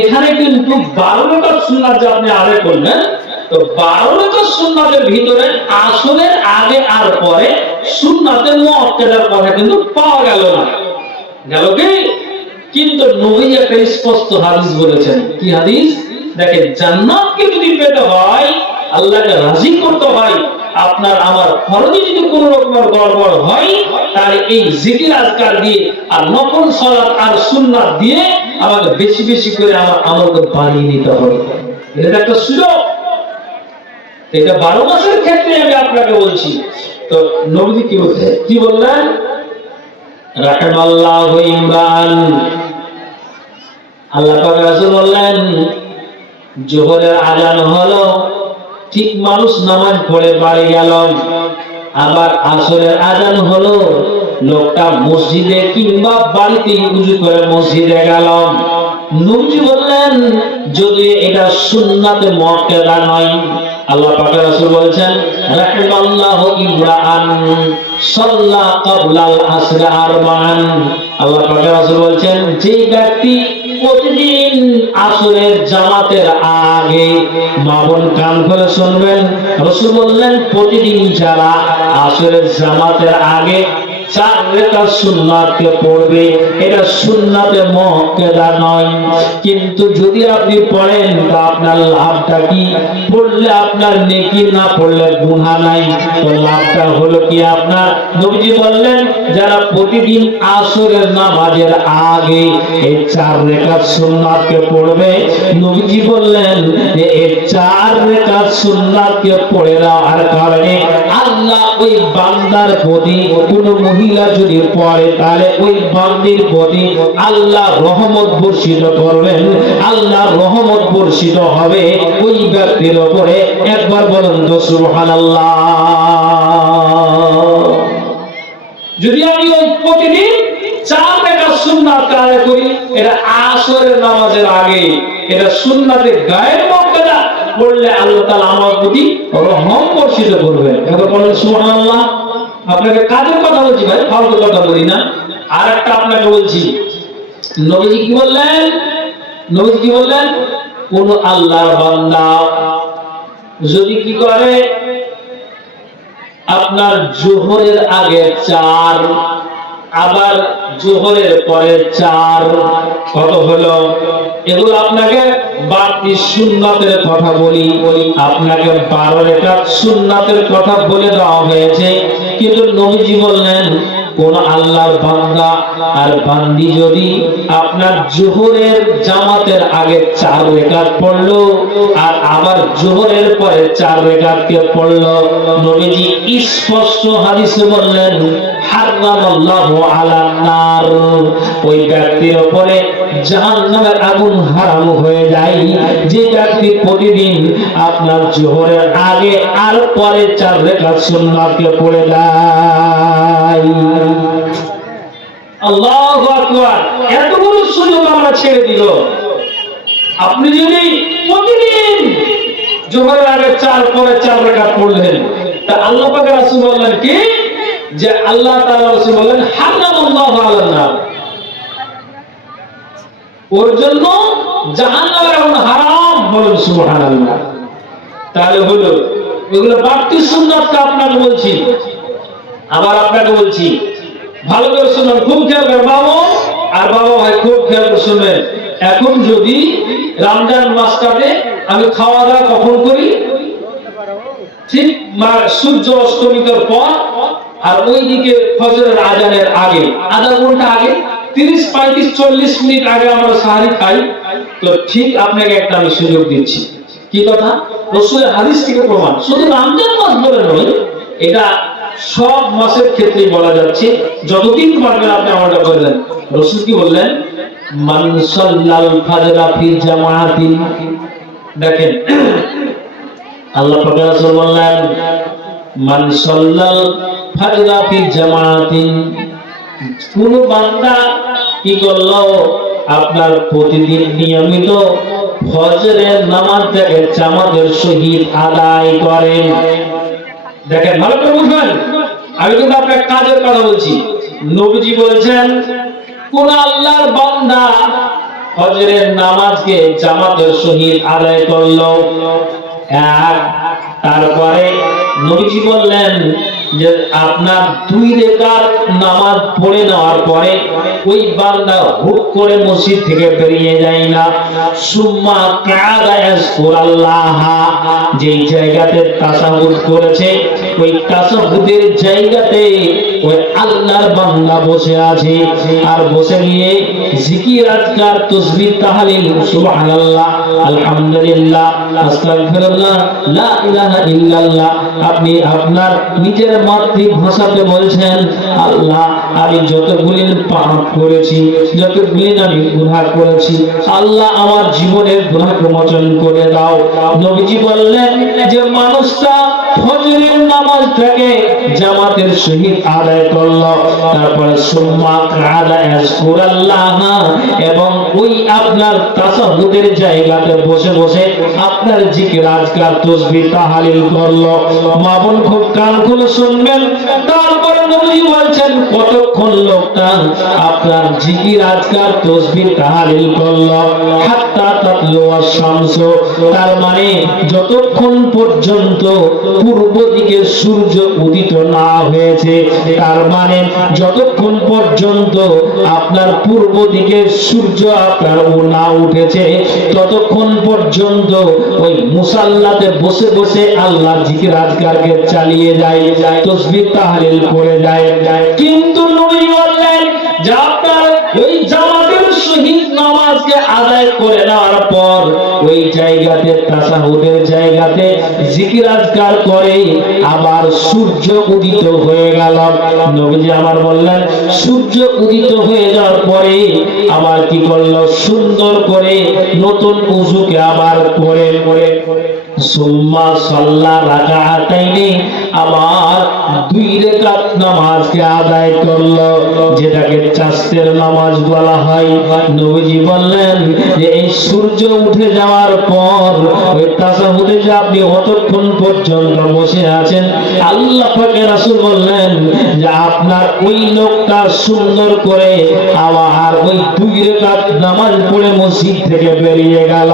এখানে কিন্তু 12 রাকাত সুন্নাত যে আপনি আদায় করলেন, তো 12 রাকাত সুন্নাতের ভিতরে আসরের আগে আর পরে সুন্নাতে মুআক্কাদার কথা কিন্তু পাওয়া গেল না। গেল কি? কিন্তু নবী একটা স্পষ্ট হাদিস বলেছেন। কি হাদিস? দেখেন, জান্নাতকে যদি পেতে হয়, আল্লাহকে রাজি করতে হয়, আপনার আমার ফরজে যদি কোনো রকমের গড়বড় হয়, তাহলে এই জিকির আজকার দিয়ে আর নফল সালাত আর সুন্নাত দিয়ে আমাকে বেশি বেশি করে আমার আমলকে বাড়িয়ে নিতে হবে। এটা একটা সুযোগ। এটা 12 মাসের ক্ষেত্রে আমি আপনাকে বলছি। তো নবী কি বলছেন? কি বললেন? রাহিমাল্লাহু ইমরান, আল্লাহ পাক রাসূল বললেন, জোহরের আযান হলো, ঠিক মানুষ নামাজ পড়ে বাড়ি গেল, আবার আসরের আযান হলো, লোকটা মসজিদে কিংবা বাড়িতে ওযু করে মসজিদে গেল। নবী বললেন, যদি এটা সুন্নাতে মুআক্কাদা নয়, আল্লাহ পাক রাসূল বলেছেন, রাহিমাল্লাহু ইমরান সাল্লা ক্বাবলাল আসর আরবাআন, আল্লাহ পাক রাসূল বলেছেন, যে ব্যক্তি প্রতিদিন আসরের জামাতের আগে, মা বোন কান করে শুনবেন, রাসূল বললেন, প্রতিদিন যারা আসরের জামাতের আগে 4 রাকাত সুন্নাতকে পড়বে, এটা সুন্নাতে মুআক্কাদা নয়। কিন্তু যদি আপনি পড়েন, তা আপনার লাভটা কি? পড়লে আপনার নেকি, না পড়লে গুনাহ নাই। তো লাভটা হলো কি আপনার? নবীজি বললেন, যারা প্রতিদিন আসরের নামাজের আগে এই 4 রাকাত সুন্নাতকে পড়বে, নবীজি বললেন যে এই 4 রাকাত সুন্নাতকে পড়ে দেওয়ার কারণে আল্লাহ ওই বান্দার প্রতি, কোন মহিলা যদি পড়ে, তাহলে ওই বান্দির প্রতি আল্লাহ রহমত বর্ষিত করবেন। আল্লাহ রহমত বর্ষিত হবে ওই ব্যক্তির উপরে। একবার বলুন তো সুবহানাল্লাহ। যদি আমি ওই প্রতিদিন 4 রাকাত সুন্নাত আদায় করি, এটা আসরের নামাজের আগে, এটা সুন্নাতে গায়ের মুআক্কাদা পড়লে আল্লাহ তাআলা আমার প্রতি রহম বর্ষিত করবেন। একবার বলুন সুবহানাল্লাহ। আপনাকে কাজের কথা বলছি ভাই, ফালতু কথা বলি না। আর একটা আপনাকে বলছি, নবীজি কি বললেন? নবীজি কি বললেন? কোন আল্লাহর বান্দা যদি কি করে, আপনার জোহরের আগে 4, আবার জোহরের পরে 4, কত হলো? এগুলো আপনাকে বাড়তি সুন্নাতের কথা বলি, আপনাকে 12 রাকাত সুন্নাতের কথা বলে দেওয়া হয়েছে। কিন্তু নবীজি বললেন, কোন আল্লাহর বান্দা আর বান্দি যদি আপনার জোহরের জামাতের আগে 4 রাকাত পড়লো, আর আবার জোহরের পরে 4 রাকাতকে পড়লো, নবীজি স্পষ্ট হাদিসে বললেন, হারামাল্লাহু আলান নার, ওই ব্যক্তির উপরে জাহান্নামের আগুন হারাম হয়ে যায়। যে ব্যক্তি প্রতিদিন আপনার জোহরের আগে আর পরে 4 রাকাত সুন্নাতকে পড়ে দেয়। আল্লাহু আকবার। এত বড় সুযোগ আমরা ছেড়ে দিল। আপনি যদি প্রতিদিন জোহরের আগে 4, পরে 4 রাকাত পড়লেন, তা আল্লাহ পাক রাসূল বললেন কি, যে আল্লাহ তাআলা রাসূল বললেন, হারামাল্লাহু আলান নার, ওর জন্য জাহান্নামের আগুন হারাম। বলুন সুবহানাল্লাহ। তাহলে হলো এগুলো বাড়তি সুন্নাতকে আপনাকে বলছি। আবার আপনাকে বলছি, ভালো করে শুনুন, খুব খেয়াল করে বাবা আর বাবা ভাই, খুব খেয়াল করে শুনবেন। এখন যদি রমজান মাসটাতে আমি খাওয়া দাওয়া কখন করি? ঠিক সূর্য অস্তমিতের পর, আর ওইদিকে ফজরের আজানের আগে, আধা ঘন্টা আগে, 30, 35, 40 মিনিট আগে আমরা সাহারি খাই। তো ঠিক আপনাকে একটা আমি সুযোগ দিচ্ছি। কি কথা? রাসূলের হাদিস থেকে প্রমাণ। শুধু রমজান মাস বলে নয়, এটা সব মাসের ক্ষেত্রেই বলা যাচ্ছে। যতদিন পারবেন আপনি আমলটা করবেন। রাসূল কি বললেন? মান সাল্লাল ফাজরা ফি জামাআতিন। দেখেন, আল্লাহ পাক রাসূল বললেন, মান সাল্লাল ফাজরা ফি জামাআতিন, কোন বান্দা কি করলো, আপনার প্রতিদিন নিয়মিত ফজরের নামাজটাকে জামাতের সহিত আদায় করেন। দেখেন, ভালো করে বুঝবেন, আমি কিন্তু আপনার কাজের কথা বলছি। নবীজি বলেছেন, কোন আল্লাহর বান্দা ফজরের নামাজকে জামাতের সহিত আদায় করলো। তারপরে নবীজি বললেন যে আপনার 2 রাকাত নামাজ পড়ে নেওয়ার পরে ওই বান্দা হুট করে মসজিদ থেকে বেরিয়ে যায় না, সুম্মা কাদা ইয়াসকুরাল্লাহ, যেই জায়গাতে তাশাহুদ করেছে ওই তাশাহুদের জায়গাতে ওই আল্লাহর বান্দা বসে আছে, আর বসে গিয়ে জিকির আজকার তাসবিহ তাহলিল সুবহানাল্লাহ আলহামদুলিল্লাহ আস্তাগফিরুল্লাহ লা ইলাহা ইল্লাল্লাহ আপনি আপনার নিজের মাতৃভাষাতে বলছেন, আল্লাহ আমি যতগুলি পাপ করেছি, যতগুলি আমি গুনাহ করেছি, আল্লাহ আমার জীবনের গুনাহ মোচন করে দাও। নবীজি বললেন যে মানুষটা ফজরের নামাজটাকে জামাতের সহিত আদায় করলো, তারপরে সুম্মা কাদা ইয়াসকুরাল্লাহ, এবং ওই আপনার তাশাহুদের জায়গাতে বসে বসে আপনার জিকির আজকার তাসবিহ তাহলিল করলো। মা বোন খুব কান খুলে শুনবেন। তারপরে নবী বলছেন কতক্ষণ লোকটা আপনার জিকির আজকার তাসবিহ তাহলিল করলো, হাত্তা তাতলু আশ-শামস, তার মানে যতক্ষণ পর্যন্ত পূর্ব দিকে সূর্য উদিত না হয়েছে, তার মানে যতক্ষণ পর্যন্ত আপনার পূর্ব দিকে সূর্য আপনার না উঠেছে ততক্ষণ পর্যন্ত ওই মুসাল্লাতে বসে বসে আল্লাহ জিকির আজকারকে চালিয়ে যায়, তাসবিহ তাহলিল করে যায়। কিন্তু নবী বললেন যে আপনার ওই জামাতের সহিত নামাজকে আদায় করে নেওয়ার পর ওই জায়গাতে তাশাহুদের জায়গাতে জিকির আজকার করে আবার সূর্য উদিত হয়ে গেল। নবীজি আমার বললেন সূর্য উদিত হয়ে যাওয়ার পরে আবার কি করলো, সুন্দর করে নতুন ওযুকে আবার করে সুম্মা সাল্লা রাকাতাইনি, আবার 2 রাকাত নামাজকে আদায় করলো, যেটাকে চাষের নামাজ বলা হয়। নবীজি বললেন যে এই সূর্য উঠে যাওয়ার পর ওই তাশাহুদে যে আপনি অতক্ষণ পর্যন্ত বসে আছেন, আল্লাহ পাকের রাসূল বললেন যে আপনার ওই লোকটা সুন্দর করে আবার ওই 2 রাকাত নামাজ পড়ে মসজিদ থেকে বেরিয়ে গেল।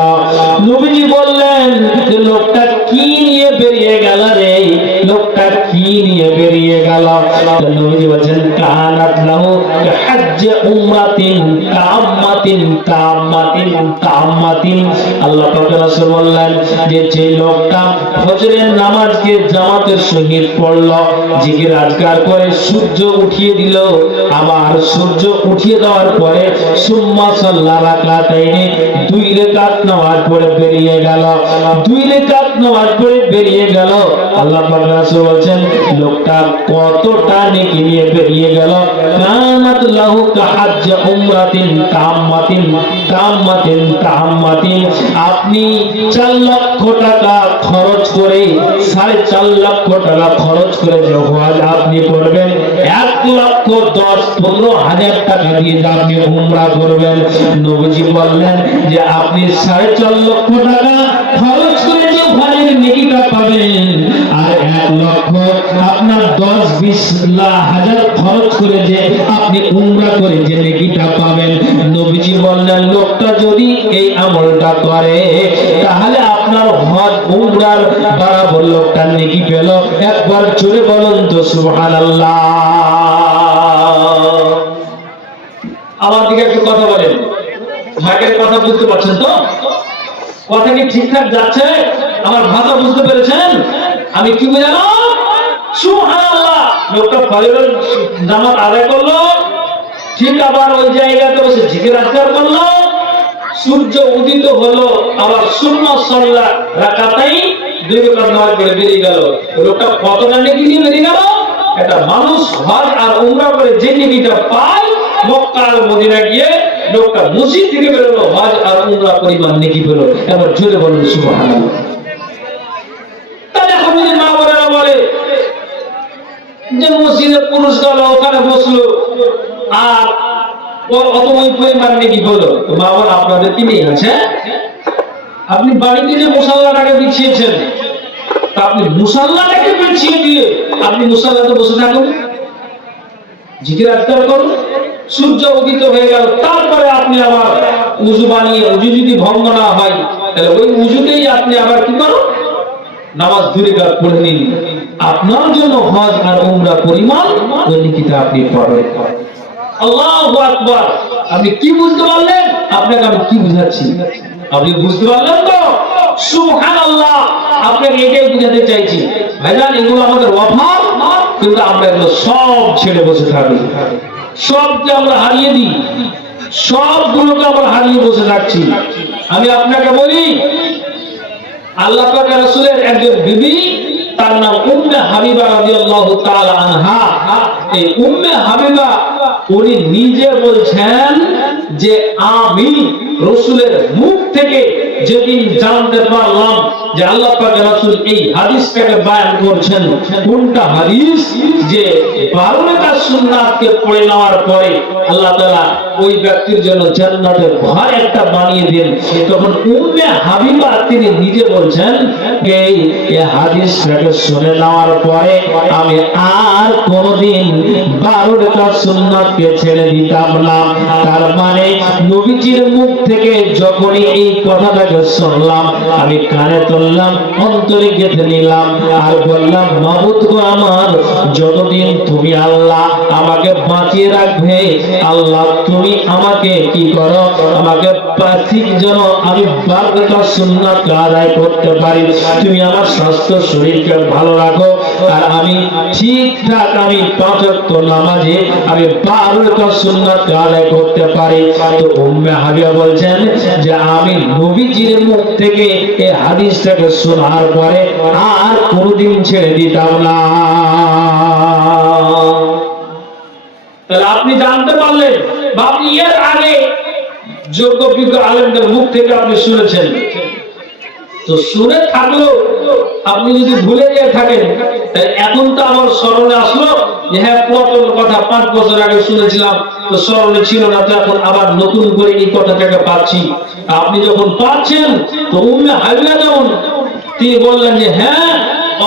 নবীজি বললেন যে লোকটা কি নিয়ে বেরিয়ে গেল রে, লোকটা কি নিয়ে বেরিয়ে গেল? নবীজি বলেন কানাত লাহু হজ্জ উমরাতিন তাম্মাতিন তাম্মাতিন তাম্মাতিন। আল্লাহ পাকের রাসূল বললেন যে যে লোকটা ফজরের নামাজকে জামাতের সহিত পড়লো, জিকির আজকার করে সূর্য উঠিয়ে দিল, আবার সূর্য উঠিয়ে দেওয়ার পরে সুম্মা সাল্লা রাকাতাইনি, 2 রাকাত নামাজ পড়ে বেরিয়ে গেল, 2 রাকাত নামাজ পড়ে বেরিয়ে গেল। আল্লাহ পাক রাসূল বলেন লোকটা কতটা নেকি নিয়ে বেরিয়ে গেল, কানাত লাহু কাহাজ্জ উমরাতিন তাম্মাতিন তাম্মাতিন তাম্মাতিন। আপনি 4 লক্ষ টাকা খরচ করে 4.5 লক্ষ টাকা খরচ করে যে হজ আপনি করবেন, 1,10,15,000 টাকা দিয়ে আপনি উমরা করবেন। নবীজি বললেন যে আপনি 4.5 লক্ষ টাকা খরচ করে যে হজের নেকিটা পাবেন, আর 1 লক্ষ আপনার 10-20 হাজার খরচ করে যে আপনি উমরা করে যে নেকিটা পাবেন। নবীজি বললেন লোকটা যদি এই আমলটা করে তাহলে আপনার হজ উমরার বরাবর লোকটার নেকি পেল। একবার জোরে বলুন তো সুবহানাল্লাহ। আমার দিকে একটু কথা বলেন, ভাগের কথা বুঝতে পারছেন তো? কথা কি ঠিকঠাক যাচ্ছে? আমার ভাষা বুঝতে পেরেছেন? আমি কি বুঝালাম? সুবহানাল্লাহ। লোকটা ফজরের নামাজ আদায় করলো, ঠিক আবার ওই জায়গাতে বসে জিকির আজকার করলো, সূর্য উদিত হলো, আবার সুন্নাহ সাল্লা রাকাতাইন 2 রাকাত নামাজ পড়ে বেরিয়ে গেল। লোকটা কতটা নেকি নিয়ে বেরিয়ে গেল? এটা মানুষ হজ আর উমরা করে যে নেকিটা পায়, মক্কা আর মদিনা গিয়ে লোকটা মসজিদ থেকে বেরোলো, হজ আর উমরা পরিমাণ নেকি পেল। এবার জোরে বলুন সুবহানাল্লাহ। তাহলে এখন যদি মা বোনেরা বলে যে মসজিদে পুরুষ দল ওখানে বসলো আর অত ওই পরিমাণ নেকি হলো, তো মা বোন আপনাদের কি নেই আছে? আপনি বাড়িতে যে মুসাল্লাটাকে বিছিয়েছেন, তা আপনি মুসাল্লাটাকে বিছিয়ে দিয়ে আপনি মুসাল্লাতে বসে থাকুন, জিকির আজকার করুন, সূর্য উদিত হয়ে গেল, তারপরে আপনি আবার উযু বানিয়ে, উযু যদি ভঙ্গ না হয় তাহলে ওই উযুতেই আপনি আবার কি করুন, নামাজ দুই রাকাত পড়ে নিন। আপনার জন্য হজ আর উমরা পরিমাণ ওই নেকিটা আপনি পাবেন। আল্লাহু আকবার। আপনি কি বুঝতে পারলেন? আপনাকে আমি কি বুঝাচ্ছি আপনি বুঝতে পারলেন তো? সুবহানাল্লাহ। আপনাকে এটাই বুঝাতে চাইছি ভাইজান, এগুলো আমাদের অভাব, কিন্তু আমরা এগুলো সব ছেড়ে বসে থাকি, সবকে আমরা হারিয়ে দিই, সবগুলোকে আমরা হারিয়ে বসে থাকছি। আমি আপনাকে বলি, আল্লাহ পাকের রাসূলের একজন বিবি, তার নাম উম্মে হাবিবা রাদিয়াল্লাহু তাআলা আনহা। এই উম্মে হাবিবা উনি নিজে বলছেন যে আমি রাসূলের মুখ থেকে যেদিন জানতে পারলাম যে আল্লাহ পাকের রাসূল এই হাদিসটাকে বয়ান করছেন, কোনটা হাদিস, যে 12 রাকাত সুন্নাতকে পড়ে নেওয়ার পরে আল্লাহ তাআলা ওই ব্যক্তির জন্য জান্নাতের ঘর একটা বানিয়ে দেন, তখন উম্মে হাবিবা তিনি নিজে বলছেন এই হাদিসটাকে শুনে নেওয়ার পরে আমি আর কোনদিন 12 রাকাত সুন্নাতকে ছেড়ে দিতাম না। তার মানে নবীজির মুখ থেকে যখনই এই কথাটাকে শুনলাম, আমি কানে তুললাম, অন্তরে গেঁথে নিলাম, আর বললাম মাবুদ গো আমার, যতদিন তুমি আল্লাহ আমাকে বাঁচিয়ে রাখবে, আল্লাহ তুমি আমাকে কি করো, আমাকে ঠিক যেন আমি 12 রাকাত সুন্নাত আদায় করতে পারি, তুমি আমার স্বাস্থ্য শরীরকে ভালো রাখো, আর আমি ঠিকঠাক আমি 5 ওয়াক্ত নামাজে আমি 12 রাকাত সুন্নাত আদায় করতে পারি। তো উম্মে হাবিবা বলছেন যে আমি নবীজির মুখ থেকে এই হাদিসটাকে শোনার পরে আর কোনদিন ছেড়ে দিতাম না। তাহলে আপনি জানতে পারলেন, বা আপনি এর আগে যোগ্য বিজ্ঞ আলেমদের মুখ থেকে আপনি শুনেছেন, তো শুনে থাকলো আপনি যদি ভুলে গিয়ে থাকেন, এখন তো আমার স্মরণে আসলো যে হ্যাঁ পুরাতন কথা 5 বছর আগে শুনেছিলাম, তো স্মরণে ছিল না, তো এখন আবার নতুন করে এই কথাটাকে পাচ্ছি। আপনি যখন পাচ্ছেন, তো উম্মে হাবিবা যেমন তিনি বললেন যে হ্যাঁ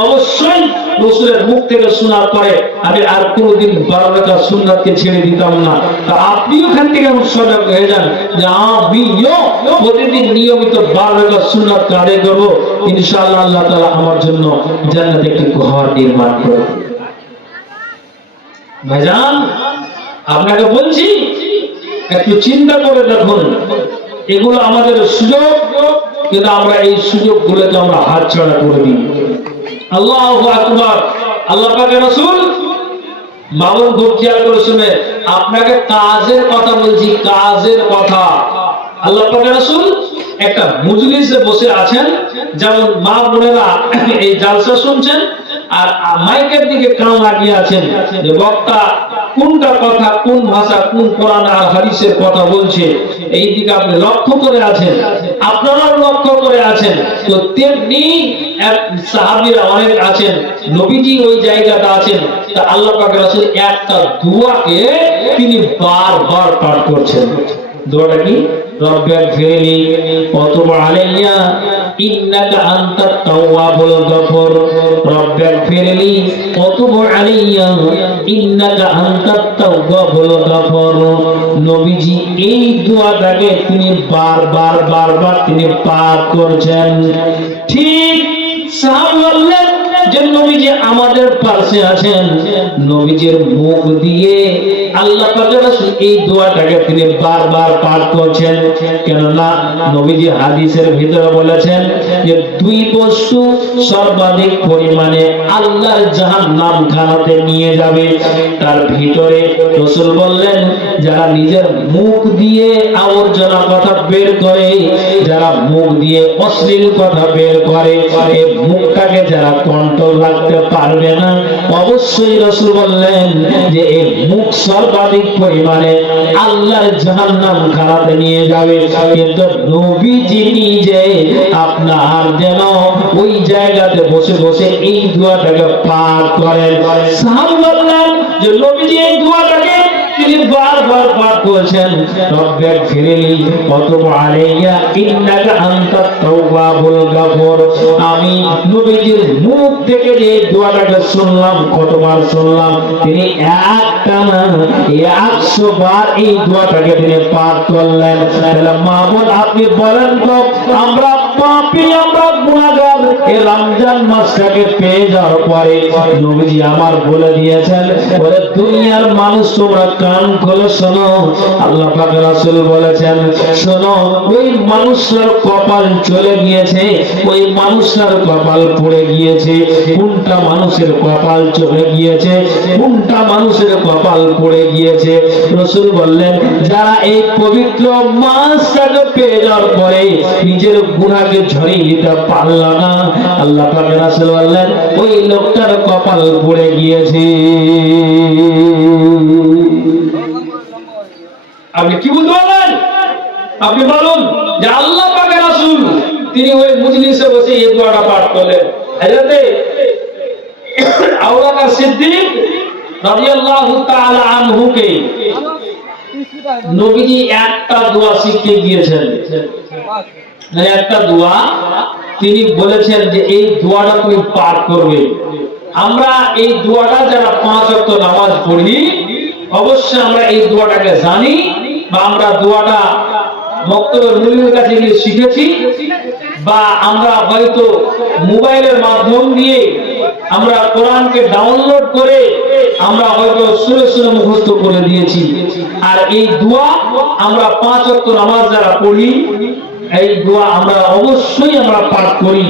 অবশ্যই রাসূলের মুখ থেকে শোনার পরে আমি আর কোনদিন 12 রাকাত সুন্নাতকে ছেড়ে দিতাম না। তা আপনিও এখান থেকে সজাগ হয়ে যান যে আমিও প্রতিদিন নিয়মিত 12 রাকাত সুন্নাত আদায় করব, ইনশাআল্লাহ আল্লাহ তাআলা আমার জন্য জান্নাতে একটি ঘর নির্মাণ করবে। ভাইজান আপনাকে বলছি, একটু চিন্তা করে দেখুন, এগুলো আমাদের সুযোগ, কিন্তু আমরা এই সুযোগগুলোকে আমরা হাতছাড়া করে দিই। আল্লাহু আকবার। আল্লাহ পাকের রাসূল মামুন খুব খেয়াল করে শুনে, আপনাকে কাজের কথা বলছি, কাজের কথা। আল্লাহ পাকের রাসূল একটা মজলিসে বসে আছেন, যেমন মা বোনেরা এই জালসা শুনছেন আর মাইকের দিকে কান লাগিয়ে আছেন যে বক্তা কোনটা কথা, কোন ভাষা, কোন কোরআন আর হাদিসের কথা বলছে, এই দিকে আপনি লক্ষ্য করে আছেন, আপনারাও লক্ষ্য করে আছেন। তো তেমনি সাহাবীরা অনেক আছেন, নবীজি ওই জায়গাটা আছেন, তা আল্লাহ পাকের রাসূল একটা দোয়াকে তিনি বারবার পাঠ করছেন। দোয়াটা কি? রব্বিগফিরলি ওয়া তুব আলাইয়া ইন্নাকা আনতাত তাওয়াবুল গফুর, রব্বিগফিরলি ওয়া তুব আলাইয়া ইন্নাকা আনতাত তাওয়াবুল গফুর। নবীজি এই দোয়াটাকে তিনি বারবার তিনি পাঠ করছেন। ঠিক সাহাবী বললেন যে নবীজি আমাদের পাশে আছেন, নবীজির মুখ দিয়ে আল্লাহ পাকের রাসূল এই দোয়াটাকে তিনি বারবার পাঠ করছেন। কেননা নবীজি হাদিসের ভিতরে বলেছেন যে 2 বস্তু সর্বাধিক পরিমাণে আল্লাহর জাহান্নাম খানাতে নিয়ে যাবে। তার ভিতরে রাসূল বললেন যারা নিজের মুখ দিয়ে আবর্জনা কথা বের করে, যারা মুখ দিয়ে অশ্লীল কথা বের করে, এই মুখটাকে যারা কন্ট্রোল রাখতে পারবে না, অবশ্যই রাসূল বললেন যে এই মুখ সর্বাধিক পরিমাণে আল্লাহর জাহান্নাম খানাতে নিয়ে যাবে। কিন্তু নবীজি নিজে আপনার যেন ওই জায়গাতে বসে বসে এই দোয়াটাকে পাঠ করেন। সাহাবী বললেন যে নবীজি এই দোয়াটাকে তিনি বারবার পাঠ করেছেন, রব্বিক ফিরলি ওয়া তুব আলাইয়া ইন্নাকা আনতাত তাওয়াবুল গাফুর। আমি নবীজির মুখ থেকে যে দোয়াটাকে শুনলাম, কতবার শুনলাম, তিনি একটা না 100 বার এই দোয়াটাকে তিনি পাঠ করলেন। তাহলে মা বোন আপনি বলেন তো, আমরা পাপী, আমরা গুনাহগার, এই রমজান মাসটাকে পেয়ে যাওয়ার পরে নবীজি আমার বলে দিয়েছেন, বলে দুনিয়ার মানুষ তোমরা কান খুলে শোনো, আল্লাহ পাক রাসূল বলেছেন শোনো, ওই মানুষটার কপাল চলে গিয়েছে, ওই মানুষটার কপাল পড়ে গিয়েছে। কোনটা মানুষের কপাল চলে গিয়েছে, কোনটা মানুষের কপাল পড়ে গিয়েছে? রাসূল বললেন যারা এই পবিত্র মাসটাকে পেয়ে যাওয়ার পরে নিজের গুনাহকে ঝরিয়ে নিতে পারল না, আল্লাহ পাক রাসূল বললেন ওই লোকটার কপাল পড়ে গিয়েছে। আপনি কি বুঝতে পারলেন? আপনি বলুন যে আল্লাহ পাকের রাসূল তিনি ওই মজলিসে বসে এই দোয়াটা পাঠ করলেন। হযরত আবু বকর সিদ্দিক রাদিয়াল্লাহু তাআলা আনহুকে নবীজি একটা দোয়া শিখিয়ে দিয়েছেন, মানে একটা দোয়া তিনি বলেছেন যে এই দোয়াটা তুমি পাঠ করবে। আমরা এই দোয়াটা যারা 5 ওয়াক্ত নামাজ পড়ি অবশ্যই আমরা এই দোয়াটাকে জানি, বা আমরা দোয়াটা মক্তবের মুল্লির কাছে গিয়ে শিখেছি, বা আমরা হয়তো মোবাইলের মাধ্যম দিয়ে আমরা কোরআনকে ডাউনলোড করে আমরা হয়তো সুরে সুরে মুখস্থ করে দিয়েছি। আর এই দোয়া আমরা 5 ওয়াক্ত নামাজ যারা পড়ি এই দোয়া আমরা অবশ্যই আমরা পাঠ করি।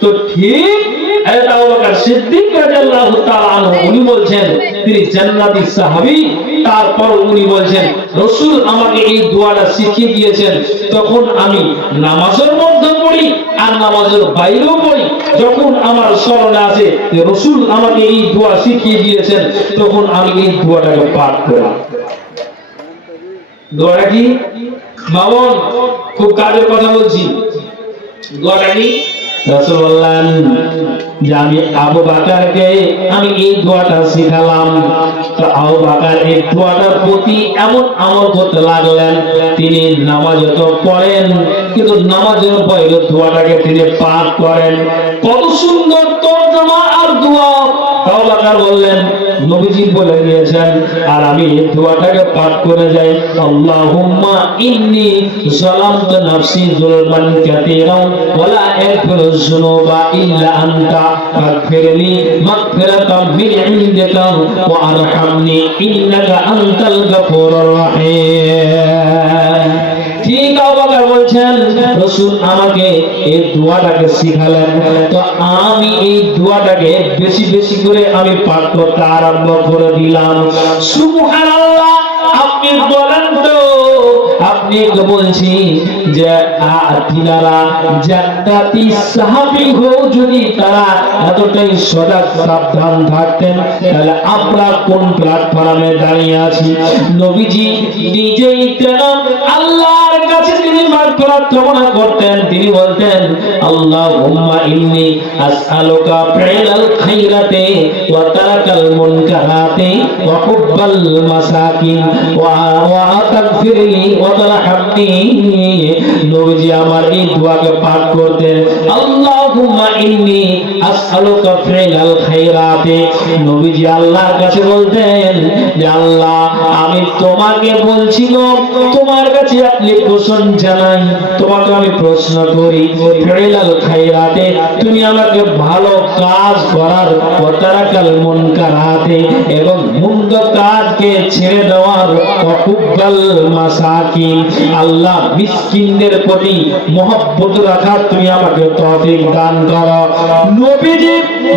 তো ঠিক হযরত আবু বকর সিদ্দিক রাদিয়াল্লাহু তাআলা আনহু উনি বলছেন তিনি জান্নাতি সাহাবী, তারপর উনি বলছেন রাসূল আমাকে এই দোয়াটা শিখিয়ে দিয়েছেন, তখন আমি নামাজের মধ্যে পড়ি আর নামাজের বাইরেও পড়ি, যখন আমার স্মরণে আসে যে রাসূল আমাকে এই দোয়া শিখিয়ে দিয়েছেন তখন আমি এই দোয়াটাকে পাঠ করি। দোয়াটা কি মামুন? খুব কাজের কথা বলছি। দোয়াটা কি? রাসূল বললেন যে আমি আবু বকরকে আমি এই দোয়াটা শিখালাম। তো আবু বকর এই দোয়াটার প্রতি এমন আমল করতে লাগলেন, তিনি নামাজ তো পড়েন কিন্তু নামাজের পরে দোয়াটাকে তিনি পাঠ করেন। কত সুন্দর তরজমা আর দোয়া! আবু বকর বললেন নবীজি বলে দিয়েছেন আর আমি এই দোয়াটাকে পাঠ করে যাই, আল্লাহুম্মা ইন্নী যালামতু নাফসি যুলমান কাসীরান ওয়া লা ইয়াগফিরুয যুনুবা ইল্লা আনতা ফাগফিরলি মাগফিরাতাম মিন ইনদিকা ওয়া আরহামনি ইন্নাকা আনতাল গাফুরুর রহিম। ঠিক আবু বকর বলছেন রাসূল আমাকে এই দোয়াটাকে শিখালেন, তো আমি এই দোয়াটাকে বেশি বেশি করে আমি পাঠ করতে আরম্ভ করে দিলাম। সুবহানাল্লাহ! আপনি বলেন তো, আপনি তো বলছি যে তিনারা জান্নাতি সাহাবী হও, যদি তারা এতটাই সজাগ সাবধান থাকতেন তাহলে আমরা কোন প্ল্যাটফর্মে দাঁড়িয়ে আছি? নবীজি নিজেই কেন আল্লাহর কাছে তিনি মাগফিরাত কামনা করতেন, তিনি বলতেন আল্লাহুম্মা ইন্নী আসআলুকা ফি'লাল খাইরাতি ওয়া তারাকাল মুনকারাতি ওয়া হুব্বাল মাসাকিন ওয়া তাগফিরলি ওয়া তারহামনি। নবীজি আমার এই দোয়াকে পাঠ করতেন, আল্লাহুম্মা ইন্নী আসআলুকা ফি'লাল খাইরাতি। নবীজি আল্লাহর কাছে বলতেন যে আল্লাহ আমি তোমাকে বলছি গো, তোমার কাছে অ্যাপ্লিকেশন জানাই, তোমাকে আমি প্রশ্ন করি ফি'লাল খাইরাতি, তুমি আমাকে ভালো কাজ করার ওয়া তারাকাল মুনকারাতি এবং মন্দ কাজকে ছেড়ে দেওয়ার ওয়া হুব্বাল মাসাকিন, আল্লাহ মিসকিনদের প্রতি মহব্বত রাখার তুমি আমাকে তৌফিক দান করো। নবীজি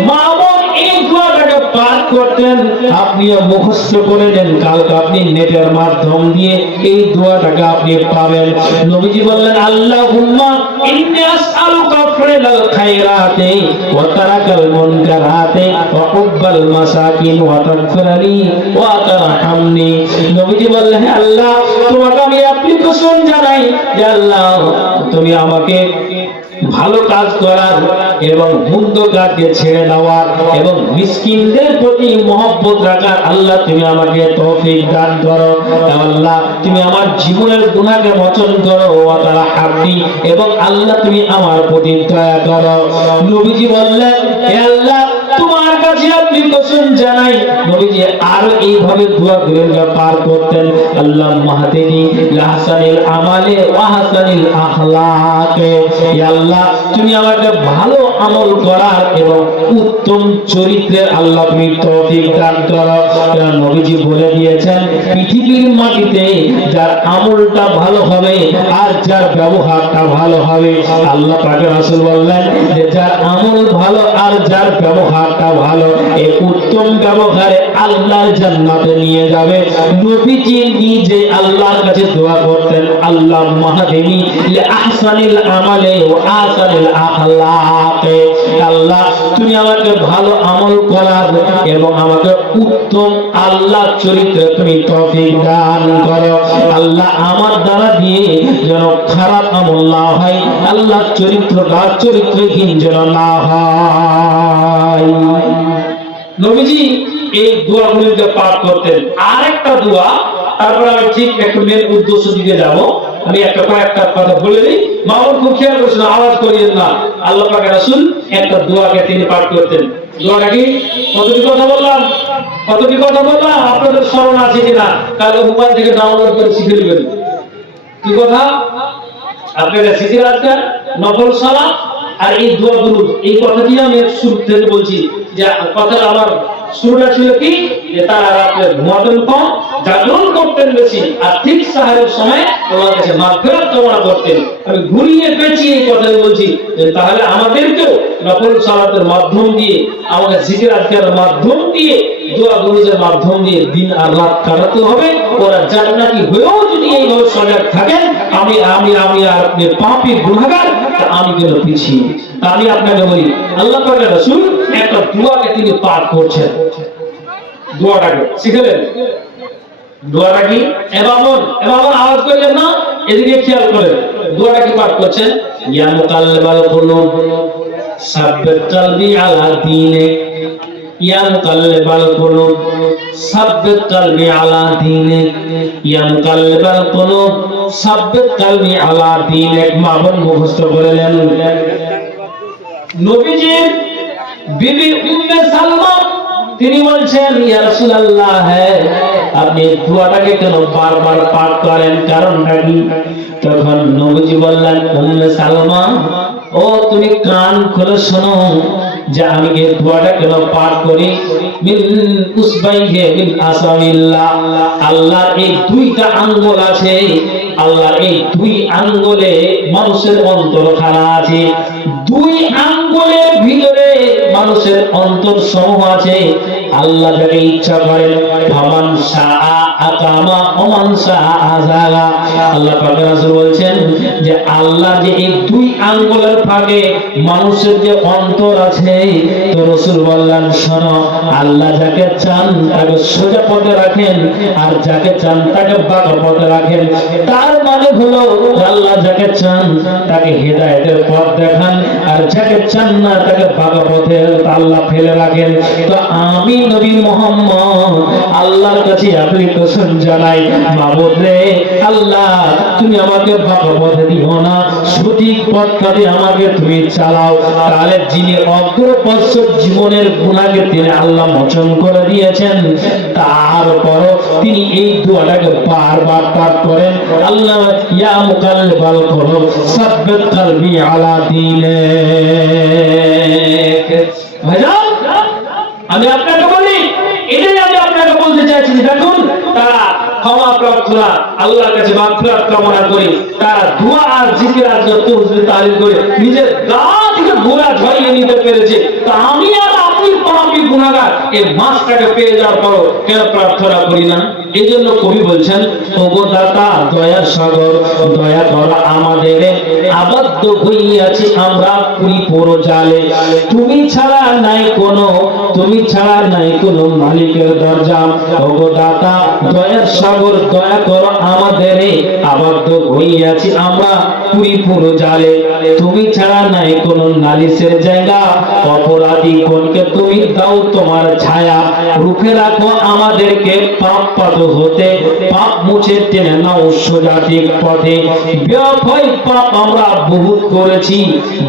মামুন এই দোয়াটাকে পাঠ করতেন, আপনিও মুখস্থ করে দেন, কালকে আপনি নেটের মাধ্যম দিয়ে এই দোয়াটাকে আপনি পাবেন। নবীজি বললেন আল্লাহুম্মা ইন্নী আসআলুকা ফি'লাল খাইরাতি ওয়া তারাকাল মুনকারাতি ওয়া হুব্বাল মাসাকিন ওয়া তাগফিরলি ওয়া তারহামনি। নবীজি বললেন আল্লাহ তোমাকে আমি অ্যাপ্লিকেশন জানাই যে আল্লাহ তুমি আমাকে ভালো কাজ করার এবং মন্দ কাজকে ছেড়ে দেওয়ার এবং মিসকিনদের প্রতি মহব্বত রাখার আল্লাহ তুমি আমাকে তৌফিক দান করো। আল্লাহ তুমি আমার জীবনের গুনাহকে মোচন করো ওয়া তাআলা হাব্বি, এবং আল্লাহ তুমি আমার প্রতি দয়া করো। নবীজি বললেন, হে আল্লাহ তোমার কাছে আপনি কসম জানাই, নবীজি আর এইভাবে দোয়া করে পার করতেন, আল্লাহ মাহদিনি লাহসানিল আমালে ওয়া হাসানিল আখলাকে, হে আল্লাহ তুমি আমাকে ভালো আমল করার এবং উত্তম চরিত্রের আল্লাহ তুমি তৌফিক দান করো। নবীজি বলে দিয়েছেন, পৃথিবীর মাটিতে যার আমলটা ভালো হবে আর যার ব্যবহারটা ভালো হবে, আল্লাহ পাকের রাসূল বললেন যে যার আমল ভালো আর যার ব্যবহারটা ভালো, এই উত্তম ব্যবহারে আল্লাহর জান্নাতে নিয়ে যাবে। নবীজি নিজে আল্লাহর কাছে দোয়া করতেন, আল্লাহ মাহদিনি লিআহসানিল আমালে ওয়া আহসানিল আখলাকে, আল্লাহ তুমি আমাকে ভালো আমল করার এবং আমাকে উত্তম আল্লাহ চরিত্র তুমি তৌফিক দান করো। আল্লাহ আমার দ্বারা দিয়ে যেন খারাপ আমল না হয়, আল্লাহ চরিত্রহীন যেন না হয়। নবীজি এই দোয়াগুলোকে পাঠ করতেন। আরেকটা দোয়া, তারপর আমি ঠিক একটু মেন উদ্দেশ্য দিকে যাব। আমি কয়েকটা কথা বলে দিই, মামুন খুব খেয়াল করছেন, আওয়াজ করিয়েন না। আল্লাহ পাকের রাসূল একটা দোয়াকে তিনি পাঠ করতেন। দোয়াটা কি? কতটি কথা বললাম আপনাদের স্মরণ আছে কিনা? কালকে মোবাইল থেকে ডাউনলোড করে শিখে নেবেন। কি কথা? আপনারা শিখে রাখবেন নফল সালাত আর এই দোয়াগুলো। এই কথাটি আমি শুরু থেকে বলছি যে কথাটা আমার শুরুটা ছিল কি, যে তারা রাতে ঘুমাতেন কম, জাগরণ করতেন বেশি, আর ঠিক সাহারের সময় তোমার কাছে মাগফিরাত কামনা করতেন। আমি ঘুরিয়ে পেঁচিয়ে এই কথাই বলছি যে তাহলে আমাদেরকেও নফল সালাতের মাধ্যম দিয়ে, আমাদের জিকির আজকারের মাধ্যম দিয়ে, দোয়া গুরুজের মাধ্যম দিয়ে দিন আর রাত কাটাতে হবে। ওরা জান্নাতি হয়েও যদি এইভাবে সজাগ থাকেন, আমি আর আপনি পাপী গুনাহগার, আমি কেন পিছিয়ে? আমি আপনাকে বলি, আল্লাহ পাকের রাসূল একটা দোয়াকে তিনি পাঠ করছেন। দোয়াটাকে শিখলেন? দোয়াটা কি? এবামন আওয়াজ করলেন না, এদিকে খেয়াল করেন। দোয়াটা কি পাঠ করছেন? ইয়া মুকাল্লিবাল কুলুব সাব্বিত কলবি আলা দীনিক, ইয়া মুকাল্লিবাল কুলুব সাব্বিত কলবি আলা দীনিক, ইয়া মুকাল্লিবাল কুলুব সাব্বিত কলবি আলা দীনিক। মামুন মুখস্থ করলেন। নবীজির বিবি উম্মে সালমা তিনি বলছেন, ইয়া রাসূলুল্লাহ, আপনি দোয়াটাকে কেন বারবার পাঠ করেন, কারণটা কি? তখন নবীজি বললেন, উম্মে সালমা, ও তুমি কান খুলে শোনো যে আমি এই দোয়াটা কেন পাঠ করি। মিন উসবাইহি মিন আসামিল্লাহ, আল্লাহর এই দুইটা আঙ্গুল আছে, আল্লাহর এই দুই আঙ্গুলে মানুষের অন্তরখানা আছে। দুই আঙ্গুলের ভিতরে মানুষের অন্তর সমূহ আছে। আল্লাহ যাকে ইচ্ছা করেন, ফামান শাআ আকামা ওয়া মান শাআ আযালা। আল্লাহ পাকের রাসূল বলছেন যে আল্লাহ যে এই দুই আঙ্গুলের ফাঁকে মানুষের যে অন্তর আছে, তো রাসূল বললেন, শোনো, আল্লাহ যাকে চান তাকে সোজা পথে রাখেন, আর যাকে চান তাকে বাঁকা পথে রাখেন। তার মানে হলো আল্লাহ যাকে চান তাকে হেদায়েতের পথ দেখান, আর যাকে চান না তাকে বাঁকা পথে আল্লাহ ফেলে রাখেন। তো আমি নবী মুহাম্মদ আল্লাহর কাছে অ্যাপ্লিকেশন জানাই, মাবুদ রে, আল্লাহ তুমি আমাকে বাঁকা পথে দিও না, সঠিক পথটাতে আমাকে তুমি চালাও। তাহলে যিনি অগ্রপশ্চাৎ জীবনের গুনাহকে তিনি আল্লাহ মোচন করে দিয়েছেন, তারপরও তিনি এই দোয়াটাকে বারবার পাঠ করেন, আল্লাহ ইয়া মুকাল্লিবাল কুলুব সাব্বিত কলবি আলা দীনিক। ভাইজান, আমি আপনাকে বলি, এটাই আমি আপনাকে বলতে চাইছি। দেখুন, তারা ক্ষমা প্রার্থনা, আল্লাহর কাছে মাগফিরাত কামনা করে, তারা দোয়া আর জিকির আর তাসবিহ তাহলিল করে নিজের গা থেকে গোলা ঝরিয়ে নিতে পেরেছে। তা আমি আর আপনি পাপী গুনাহগার, এই মাসটাকে পেয়ে যাওয়ার পর কেন প্রার্থনা করি না? এই জন্য কবি বলছেন, ওগো দাতা দয়ার সাগর, দয়া করো আমাদের, আবদ্ধ হইয়াছি আমরা পুরো জালে, তুমি ছাড়া নাই কোনো মালিকের দরজা। ওগো দাতা দয়ার সাগর, দয়া করো আমাদের, আবদ্ধ হইয়াছি আমরা পুরো জালে, তুমি ছাড়া নাই কোন নালিশের জায়গা, অপরাধী কোনকে তুমি দাও তোমার ছায়া, রুখে রাখো আমাদেরকে পাপ পাপ হতে, পাপ মুছে টেনে নাও সোজা ঠিক পথে। ব্যর্থই পাপ আমরা বহু করেছি,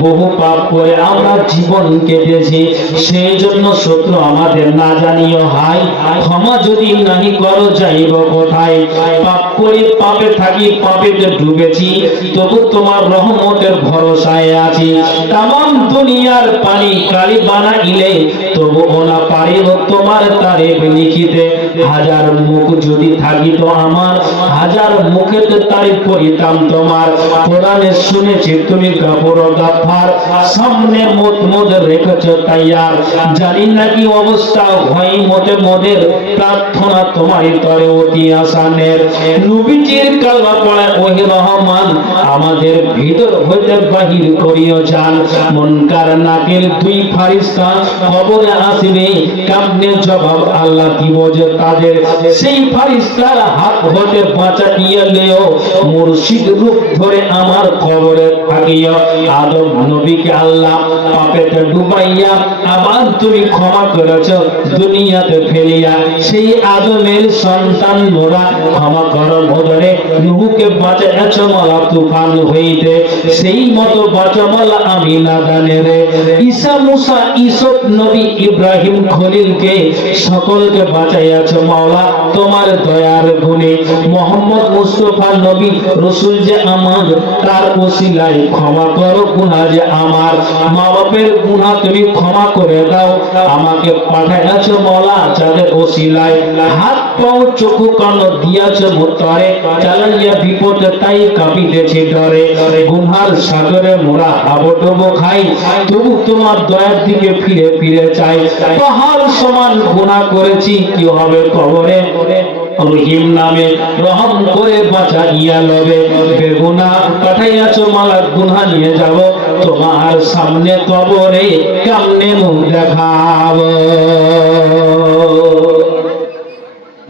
বহু পাপ করে আমরা জীবন কেটেছি, সেই জন্য শত্রু আমাদের না জানিও হাই, ক্ষমা যদি নাহি করো যাইব কোথায়। পাপ করে পাপে থাকি, পাপেতে ডুবেছি, তবু তোমার রহমতের ভরসায় আছি। তামাম দুনিয়ার পানি কালি বানাইলে, তবু ওনা পারিব তোমার তারিফ লিখিতে। হাজার মুখ যদি থাকিত আমার, হাজার মুখেতে তারিফ করিতাম তোমার। কোরআনে শুনেছি তুমি গাফুর গাফফার, সামনে মত মদ রেখেছ তাইয়ার। জানি নাকি অবস্থা হয় মতে মোদের, প্রার্থনা তোমারই তরে অতি আসানের। নবীজির কালমা পড়ে ওহি রহমান, আমাদের ভিতর হইতে বাহির করিও যান। মুনকার নাকির দুই ফারিস্তা খবরে আসিবে, কেমনে জবাব আল্লাহ দিব যে তাদের। সেই ফারিস্তার হাত হতে বাঁচাইয়া লেও, মুর্শিদ রূপ ধরে আমার খবরে থাকিও। আদম নবীকে আল্লাহ পাপেতে ডুবাইয়া আবার তুমি ক্ষমা করেছ দুনিয়াতে ফেলিয়া। সেই আদমের সন্তান মোরা ক্ষমা করো মোদরে, নূহকে বাঁচাইছ মালা তুফান হইতে, সেই মতো বাঁচা মালা আমি না জানি রে। ঈসা মুসা ইসুফ নবী ইব্রাহিম খলিলকে সকলকে বাঁচাইয়াছ মাওলা তোমার দয়ার গুণে। মোহাম্মদ মুস্তাফা নবী রাসূল যে আমার, তার ওসিলায় ক্ষমা করো গুনাহ যে আমার। মা বাপের গুনাহ তুমি ক্ষমা করে দাও, আমাকে পাঠাইয়াছ মাওলা যাদের ওসিলায়। হাত পাও চোখু কান দিয়াছ মুতরে, চালাইয়া বিপদে তাই কাঁপিতেছি ডরে। গুনার সাগরে মোরা হাবুডুবু খাই, তবু তোমার দয়ার দিকে ফিরে ফিরে চাই। পাহাড় সমান গুনাহ করেছি, কি হবে কবরে, রহিম নামে রহম করে বাঁচাইয়া লবে। বেগুনাহ পাঠাইয়াছ মালাক, গুনাহ নিয়ে যাব তোমার সামনে কবরে, কেমনে মুখ দেখাবো।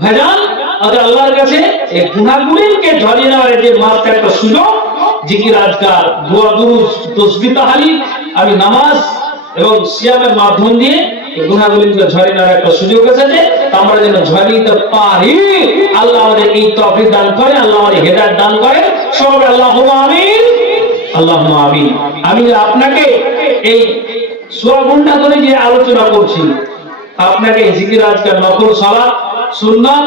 ভাইজান, আমাদের আল্লাহর কাছে এই গুনাহগুলিকে ধরে নেওয়ার যে মাত্র একটা সুযোগ, জিকির আজকার, দোয়া দুরূদ তাসবিহ তাহলিল, আমি নামাজ এবং সিয়ামের মাধ্যম দিয়ে এই গুনাহগুলিকে ঝরে নেওয়ার একটা সুযোগ আছে, যে আমরা যেন ঝরে নিতে পারি। আল্লাহ আমাদের এই তৌফিক দান করে, আল্লাহ আমাদের হেদায়েত দান করে। সবাই আল্লাহুম্মা আমিন, আল্লাহুম্মা আমিন। আমি আপনাকে এই সূরা ঘন্টা ধরে যে আলোচনা করছি, আপনাকে জিকির আজকার, নফল সালাত, সুন্নাত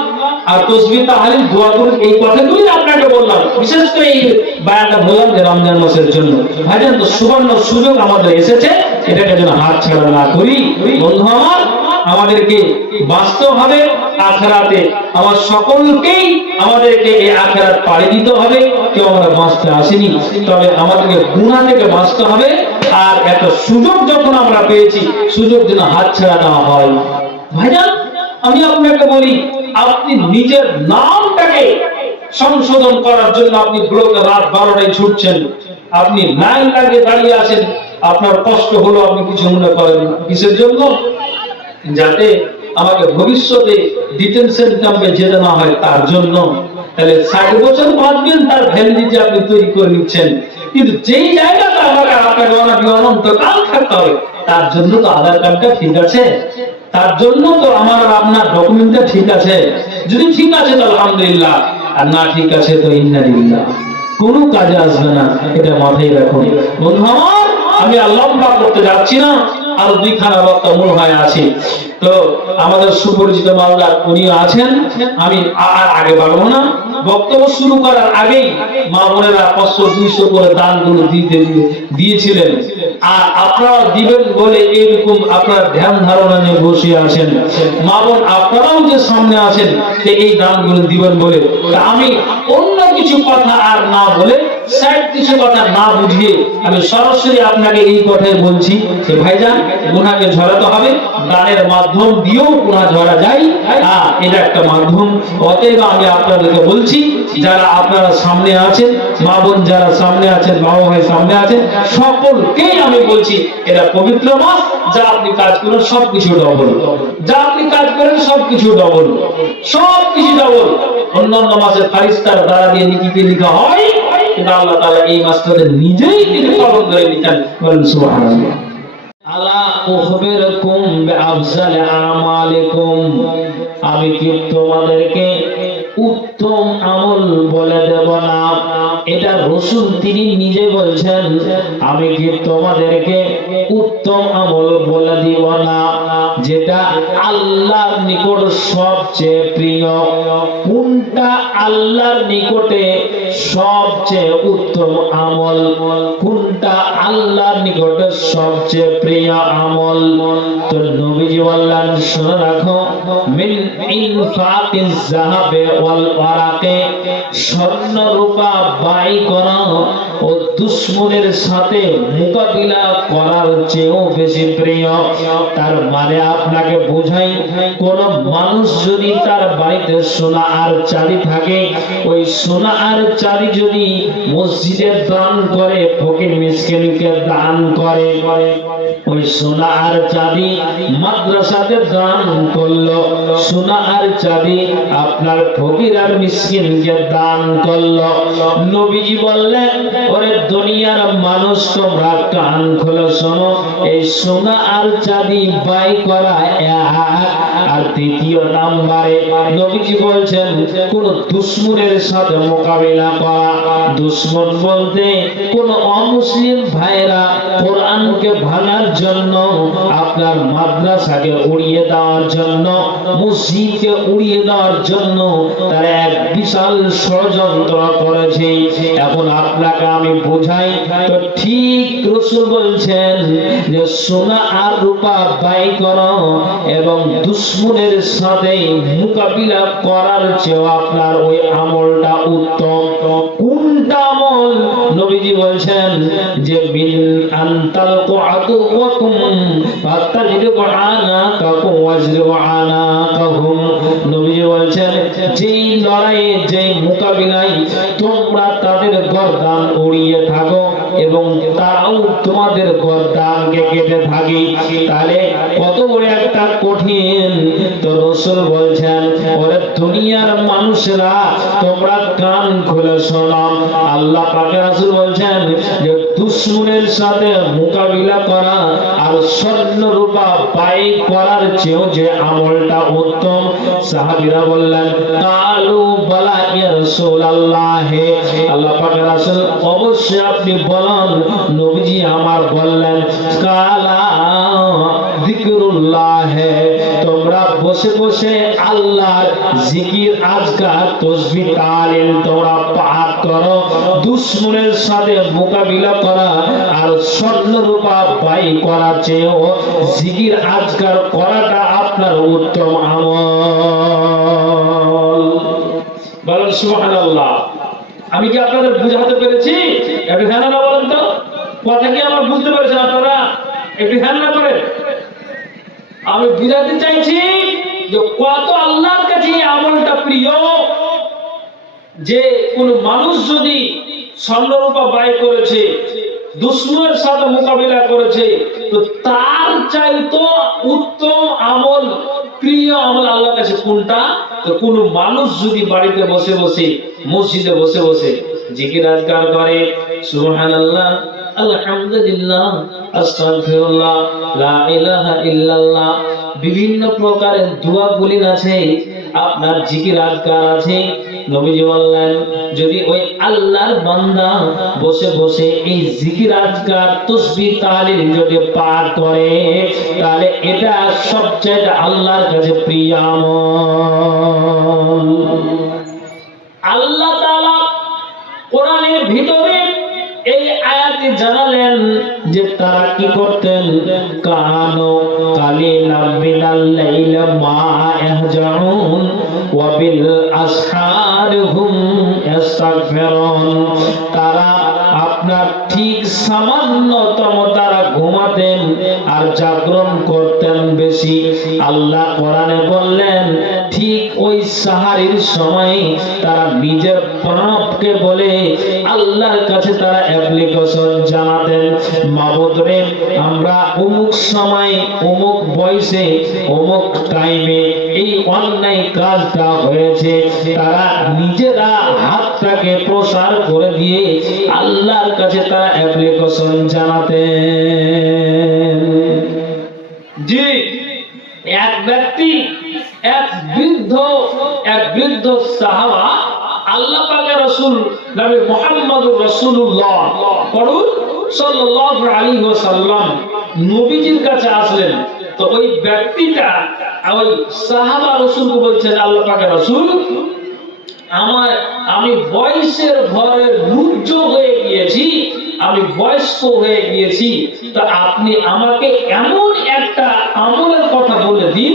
আর তাসবিহ তাহলিল, দোয়া দুরূদ, এই কথাগুলি আপনাকে বললাম। বিশেষ করে এই বায়ানটা বললাম যে রমজান মাসের জন্য। ভাইজান, তো সুবর্ণ সুযোগ আমাদের এসেছে, এটাকে যেন হাত ছাড়া না করি। বন্ধু আমার, আমাদেরকে বাস্তবভাবে আখিরাতে আমার সকলকেই আমাদেরকে এই আখিরাত পাড়ি দিতে হবে। কেউ আমরা বাঁচতে আসেনি, তবে আমাদেরকে গুনাহ থেকে বাঁচতে হবে। আর একটা সুযোগ যখন আমরা পেয়েছি, সুযোগ যেন হাত ছাড়া না হয়। ভাইজান, আমি আপনাকে বলি, আপনি নিজের নামটাকে সংশোধন করার জন্য আপনি ব্লকে রাত 12টায় ছুটছেন, আপনি লাইন লাগিয়ে দাঁড়িয়ে আছেন, আপনার কষ্ট হলো, আপনি কিছু মনে করেন না। কিসের জন্য? যাতে আমাকে ভবিষ্যতে ডিটেনশন ক্যাম্পে যেতে না হয়, তার জন্য। তাহলে 60 বছর বাঁচবেন, তার ভ্যালিডিটি আপনি তৈরি করে নিচ্ছেন। কিন্তু যেই জায়গাটা আপনাকে অনন্তকাল থাকতে হবে, তার জন্য তো আধার কার্ডটা ঠিক আছে, তার জন্য তো আমার আপনার ডকুমেন্টটা ঠিক আছে। যদি ঠিক আছে তো আলহামদুলিল্লাহ, আর না ঠিক আছে তো ইন্না লিল্লাহ, কোনো কাজে আসবে না। এটা মাথায় রাখুন বন্ধু আমার। আমি আল্লাহ পাক করতে যাচ্ছি না, আর দুইখানা বক্তা মূল হয় আছে। তো আমাদের সুপরিচিত মাওলানা উনি আছেন, আমি আর আগে বাড়বো না। বক্তব্য শুরু করার আগেই মা বোনেরা 500-200 করে দানগুলো দিয়েছিলেন, আর আপনারা দিবেন বলে এরকম আপনার ধ্যান ধারণা নিয়ে বসে আছেন। মা বোন আপনারাও যে সামনে আছেন, এই দানগুলো দিবেন বলে, আমি অন্য কিছু কথা আর না বলে, সাইড কিছু কথা না বুঝিয়ে আমি সরাসরি আপনাকে এই কথাই বলছি যে ভাইজান, গুনাহকে ঝরাতে হবে। দানের মাধ্যম দিয়েও গুনাহ ঝরা যায়, এটা একটা মাধ্যম। অতএব আমি আপনাদেরকে বলছি, যারা আপনারা সামনে আছেন, মা বোন যারা সামনে আছেন, বাবা ভাই সামনে আছেন, সকলকেই আমি বলছি, এটা পবিত্র মাস, যা আপনি কাজ করেন সবকিছু ডবল, যা আপনি কাজ করেন সবকিছু ডবল, সবকিছু ডবল। অন্যান্য মাসে ফারিস্তার দ্বারা দিয়ে নিকিতে লেখা হয়, কিন্তু আল্লাহ তাআলা এই মাসটাতে নিজেই তিনি পালন করে নিতেন। বলেন সুবহানাল্লাহ। আলা উখবিরকুম বিআফজালি আমালিকুম, আমি কি তোমাদেরকে উত্তম আমল বলে দেব না? এটা রাসূল তিনি নিজে বলছেন, আমি কি তোমাদেরকে উত্তম আমল বলে দিব না যেটা আল্লাহর নিকট সবচেয়ে প্রিয়? কোনটা আল্লাহর নিকটে সবচেয়ে উত্তম আমল, কোনটা আল্লাহর নিকটে সবচেয়ে প্রিয় আমল? তো নবীজি বললেন, শুনে রাখো, মিন ইনফাকিজ যাহাবে ওয়াল ওয়ারাকে, স্বর্ণ রূপা ব্যয় করা ও দুশমনের সাথে মোকাবিলা করার চেয়েও বেশি প্রিয়। তার মানে আপনাকে বোঝাই, কোন মানুষ যদি তার বাড়িতে সোনা আর চাঁদি থাকে, ওই সোনা আর চাঁদি যদি মসজিদে দান করে, ফকির মিসকিনকে দান করে, ওই সোনা আর চাঁদি মাদ্রাসাতে দান করলো, সোনা আর চাঁদি আপনার ফকির আর মিসকিনকে দান করলো, নবীজি বললেন, ওরে দুনিয়ার মানুষ তোমরা কান খুলে শোনো, এই সোনা আর চাঁদি ব্যয় করা এক, আর দ্বিতীয় নাম্বারে নবীজি বলছেন কোন দুশমনের সাথে মোকাবিলা করা। দুশমন বলতে কোন অমুসলিম ভাইরা কোরআনকে ভাঙার জন্য, আপনার মাদ্রাসাকে উড়িয়ে দেওয়ার জন্য, মসজিদকে উড়িয়ে দেওয়ার জন্য তারা এক বিশাল ষড়যন্ত্র করেছে। এখন আপনাকে আমি বোঝাই, তো ঠিক রাসূল বলছেন যে সোনা আর রূপা ব্যয় করো এবং দুশমনের সাথে মোকাবিলা করার চেয়ে আপনার ওই আমলটা উত্তম। কোনটা আমল? নবীজি বলছেন যে বিল আনতাল কুআতুকুম ফাতাজিদু আনাকাকুম ওয়াজরিবু আনাকাহুম। নবীজি বলছেন যেই লড়াইয়ে, যেই মোকাবিলায় তোমরা তাদের গর্দান উড়িয়ে থাকো এবং তারাও তোমাদের গর্দানকে কেটে থাকে, তাহলে কত বড় একটা কঠিন। তো রাসূল বলছেন, ওরে দুনিয়ার মানুষরা তোমরা কান খুলে শোনো, আল্লাহ পাকের রাসূল বলছেন যে দুশমনের সাথে মোকাবিলা করা আর স্বর্ণ রূপা ব্যয় করার চেয়েও যে আমলটা উত্তম। সাহাবীরা বললেন, কালু বালা ইয়া রাসূলুল্লাহ, আল্লাহ পাকের রাসূল অবশ্যই আপনি বলেন। নবীজি আমার বললেন, কালা যিকরুল্লাহ, তোমরা বসে বসে আল্লাহর জিকির, আজকার, তাসবিহ, তাহলিল তোমরা পাঠ করো। দুশমনের সাথে মোকাবিলা করা আর স্বর্ণ রূপা ব্যয় করার চেয়েও জিকির, আজকার করাটা আপনার উত্তম আমল। বলেন সুবহানাল্লাহ। আমি কি আপনাদের বুঝাতে পেরেছি? একটু ধ্যান না বলেন তো, কথা কি আমার বুঝতে পেরেছেন আপনারা? একটু ধ্যান না করেন। আমি বুঝাতে চাইছি যে কত আল্লাহর কাছে এই আমলটা প্রিয়, যে কোন মানুষ যদি স্বর্ণরূপা ব্যয় করেছে, দুশমনের সাথে মোকাবিলা করেছে, তো তার চাইতো উত্তম আমল, প্রিয় আমল আল্লাহর কাছে কোনটা? তো কোন মানুষ যদি বাড়িতে বসে বসে, মসজিদে বসে বসে জিকির আজকার করে, সুবহানাল্লাহ, আলহামদুলিল্লাহ, আস্তাগফিরুল্লাহ, লা ইলাহা ইল্লাল্লাহ, বিভিন্ন প্রকারের দোয়াগুলি আছে, আপনার জিকির আজকার আছে। নবীজি বললেন, যদি ওই আল্লাহর বান্দা বসে বসে এই জিকির আজকার, তাসবিহ, তাহলিল যদি পাঠ করে, তাহলে এটা সবচেয়ে আল্লাহর কাছে প্রিয় আমল। আল্লাহ তাআলা কোরআনের ভিতরে এই আয়াতে জানালেন যে তারা কি করতেন, কানো কালিলাম মিনাল লাইলি মা ইয়াহজাউন ওয়া বিল আসহারহুম ইস্তাগফিরুন, তারা আপনার ঠিক সামান্যতম তারা ঘুমাতেন আর জাগরণ করতেন বেশি। আল্লাহ কোরআনে বললেন, ঠিক ওই সাহারির সময় তারা নিজের পাপকে বলে আল্লাহর কাছে তারা অ্যাপ্লিকেশন জানাতেন, মাবুদ রে, আমরা অমুক সময়, অমুক বয়সে, অমুক টাইমে এই অন্যায় কাজটা হয়েছে। তারা নিজেরা হাত নামটাকে প্রসার করে দিয়ে আল্লাহর কাছে তারা অ্যাপ্লিকেশন জানাতেন। জি, এক ব্যক্তি, এক বৃদ্ধ সাহাবা আল্লাহ পাকের রাসূল নবী মুহাম্মদুর রাসূলুল্লাহ সাল্লাল্লাহু আলাইহি ওয়াসাল্লাম নবীজির কাছে আসলেন। তো ওই ব্যক্তিটা ওই সাহাবা রাসূলকে বলছেন, আল্লাহ পাকের রাসূল, আমি বয়সের ভরে রুদ্ধ হয়ে গিয়েছি, আমি বয়স্ক হয়ে গিয়েছি, তা আপনি আমাকে এমন একটা আমলের কথা বলে দিন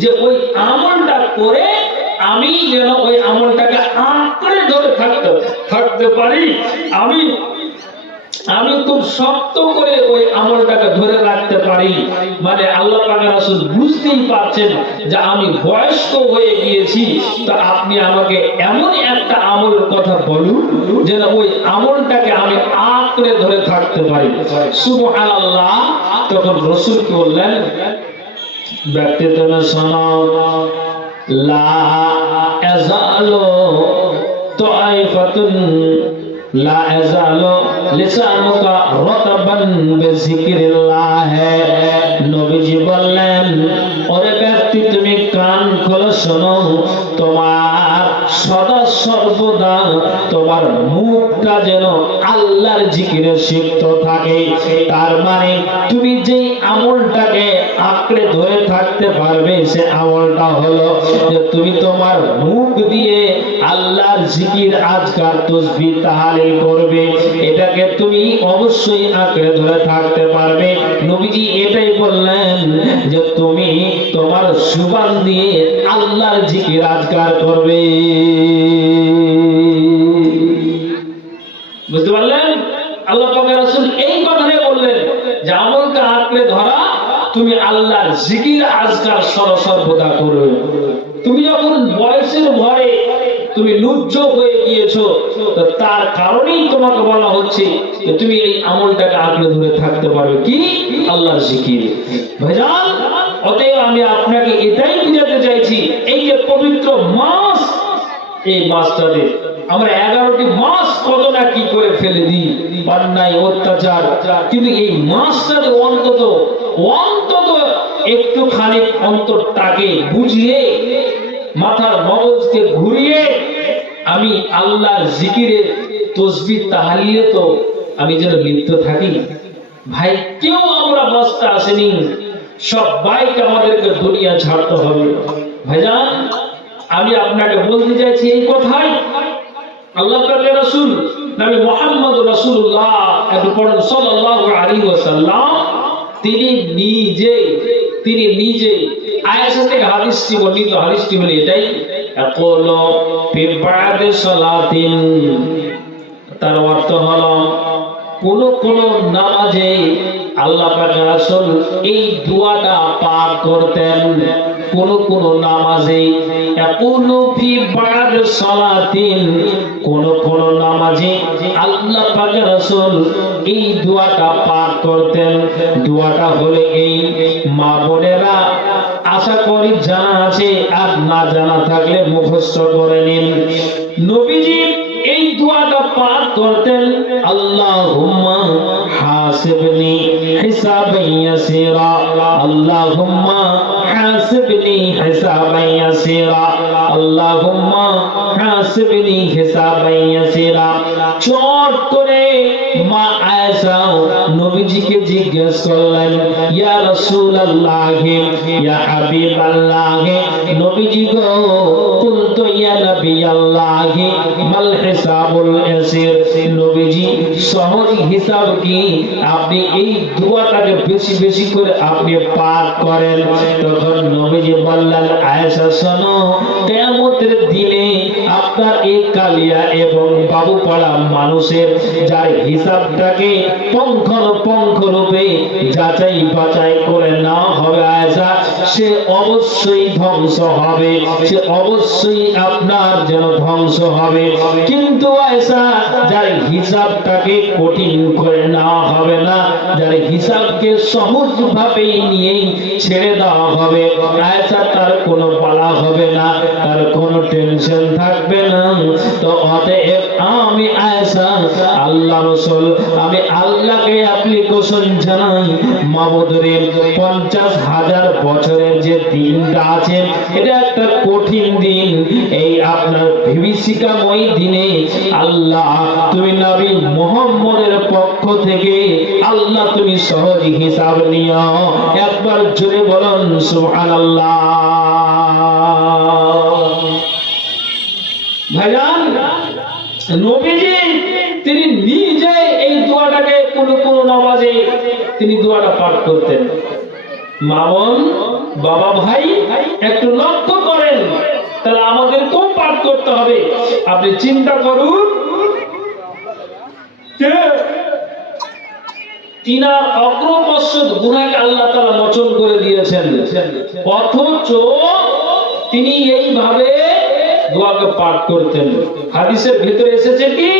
যে ওই আমলটা করে আমি যেন ওই আমলটাকে আঁকড়ে ধরে থাকতে পারি, আমি খুব শক্ত করে ওই আমলটাকে ধরে রাখতে পারি। মানে আল্লাহ পাকের রাসূল বুঝতেই পারছেন যে আমি বয়স্ক হয়ে গিয়েছি, তা আপনি আমাকে এমন একটা আমলের কথা বলুন যেন ওই আমলটাকে আমি আঁকড়ে ধরে থাকতে পারি। সুবহানাল্লাহ। তখন রাসূল বললেন, ব্যক্তি তুমি শোনো, লা ইয়াজালু তাইফাতুন লা ইয়াজালু লিসানুকা রাতাবান বিযিকরিল্লাহ। নবীজি বললেন, ওরে ব্যক্তি তুমি কান খুলে শোনো, তোমার সদা সর্বদা তোমার মুখটা যেন আল্লাহর জিকিরে সিক্ত থাকে। তার মানে তুমি যেই আমলটাকে আঁকড়ে ধরে থাকতে পারবে, সে আমলটা হলো যে তুমি তোমার মুখ দিয়ে আল্লাহর জিকির, আজকার, তাসবিহ, তাহলিল করবে। এটাকে তুমি অবশ্যই আঁকড়ে ধরে থাকতে পারবে। নবীজি এটাই বললেন যে তুমি তোমার জুবান দিয়ে আল্লাহর জিকির, আজকার করবে। বুঝতে পারলেন? আল্লাহ পাকের রাসূল এই কথাই বললেন যে আমলকে আঁকড়ে ধরা, তুমি আল্লাহর জিকির, আজকার সর্বদা করো। তুমি যখন বয়সের ভরে তুমি লুজ্জ হয়ে গিয়েছো, তো তার কারণেই তোমাকে বলা হচ্ছে যে তুমি এই আমলটাকে আঁকড়ে ধরে থাকতে পারবে, কি? আল্লাহর জিকির। ভাইজান, অতএব আমি আপনাকে এটাই বুঝাতে চাইছি, এই যে পবিত্র মাস, এই মাসটাতে আমরা 11টি মাস কত না কি করে ফেলে দিই, অন্যায়, অত্যাচার। কিন্তু এই মাসটাতে অন্তত একটুখানি অন্তরটাকে বুঝিয়ে, মাথার মগজকে ঘুরিয়ে আমি আল্লাহর জিকিরে, তাসবিহ, তাহলিলে তো আমি যেন লিপ্ত থাকি। ভাই, কেউ আমরা বাঁচতে আসেনি, সবাইকে আমাদেরকে দুনিয়া ছাড়তে হবে। ভাইজান, আমি আপনাকে বলতে চাইছি এই কথাই, আল্লাহ পাকের রাসূল নবী মুহাম্মদ রাসূলুল্লাহ সাল্লাল্লাহু আলাইহি ওয়াসাল্লাম তিনি নিজে আয়েশা থেকে হাদিসটি বর্ণিত। হাদিসটি হলো এটাই, ইয়াকুলু ফি বা'দি সালাতিন, তার অর্থ হলো কোন নামাজে আল্লাহ পাকের রাসূল এই দোয়াটা পাঠ করতেন। কোন নামাজে, ইয়াকুলু ফি বা'দি সালাতিন, কোন নামাজে আল্লাহ পাকের রাসূল এই দোয়াটা পাঠ করতেন। দোয়াটা হলো এই, মা বোনেরা আশা করি জানা আছে, আর না জানা থাকলে মুখস্থ করে নিন। নবীজি এই দোয়াটা পাঠ করতেন, আল্লাহুম্মা হাসিবনি হিসাবান ইয়াসিরা, আল্লাহুম্মা হাসিবনি হিসাবান ইয়াসিরা, আল্লাহুম্মা হাসিবনি হিসাবান ইয়াসিরা। চট করে মা আয়েশা নবীজিকে জিজ্ঞেস করলেন, ইয়া রাসূলুল্লাহ, ইয়া হাবিবাল্লাহ, নবীজি গো, কুলতু ইয়া নবিয়াল্লাহ মাল হিসাবুল ইয়াসির, নবীজি সহজ হিসাব কি? আপনি এই দোয়াটাকে বেশি বেশি করে আপনি পাঠ করেন। তখন নবীজি বললেন, আয়েশা শোনো, কিয়ামতের দিনে আপনার এই কালিয়া এবং বাবুপাড়া মানুষের যার হিসাবটাকে পঙ্খ রূপে যাচাই বাছাই করে না হবে আয়েশা, সে অবশ্যই ধ্বংস হবে, সে অবশ্যই আপনার যেন ধ্বংস হবে। কিন্তু আয়েশা, যার হিসাবটাকে কঠিন করে না হবে না, যার হিসাব আয়েশাকে সহজভাবে নিয়ে ছেড়ে দেওয়া হবে। আয়েশা তার কোনো বালা হবে না, তার কোনো টেনশন থাকবে না। তো অতএব আমি আয়েশা আল্লাহ রাসূল আমি আল্লাহকে অ্যাপ্লিকেশন জানাই, মাবুদরে 50,000 বছরের যে দিনটা আছে এটা একটা কঠিন দিন। এই আপনার বিভীষিকাময় দিনে আল্লাহ তুমি নবী মুহাম্মদের পক্ষ থেকে আল্লাহ তুমি সহজ হিসাব নিও। একবার জোরে বলুন সুবহানাল্লাহ। ভাইজান, নবীজি তিনি নিজে এই দোয়াটাকে কোন নামাজে তিনি দোয়াটা পাঠ করতেন। মামুন বাবা ভাই একটু লক্ষ্য করেন, তাহলে আমাদেরকেও পাঠ করতে হবে। আপনি চিন্তা করুন যে তিনার অগ্রপশ্চাৎ গুনাহকে আল্লাহ তাআলা মোচন করে দিয়েছেন, অথচ তিনি এইভাবে দোয়াকে পাঠ করতেন। হাদিসের ভিতরে এসেছে কি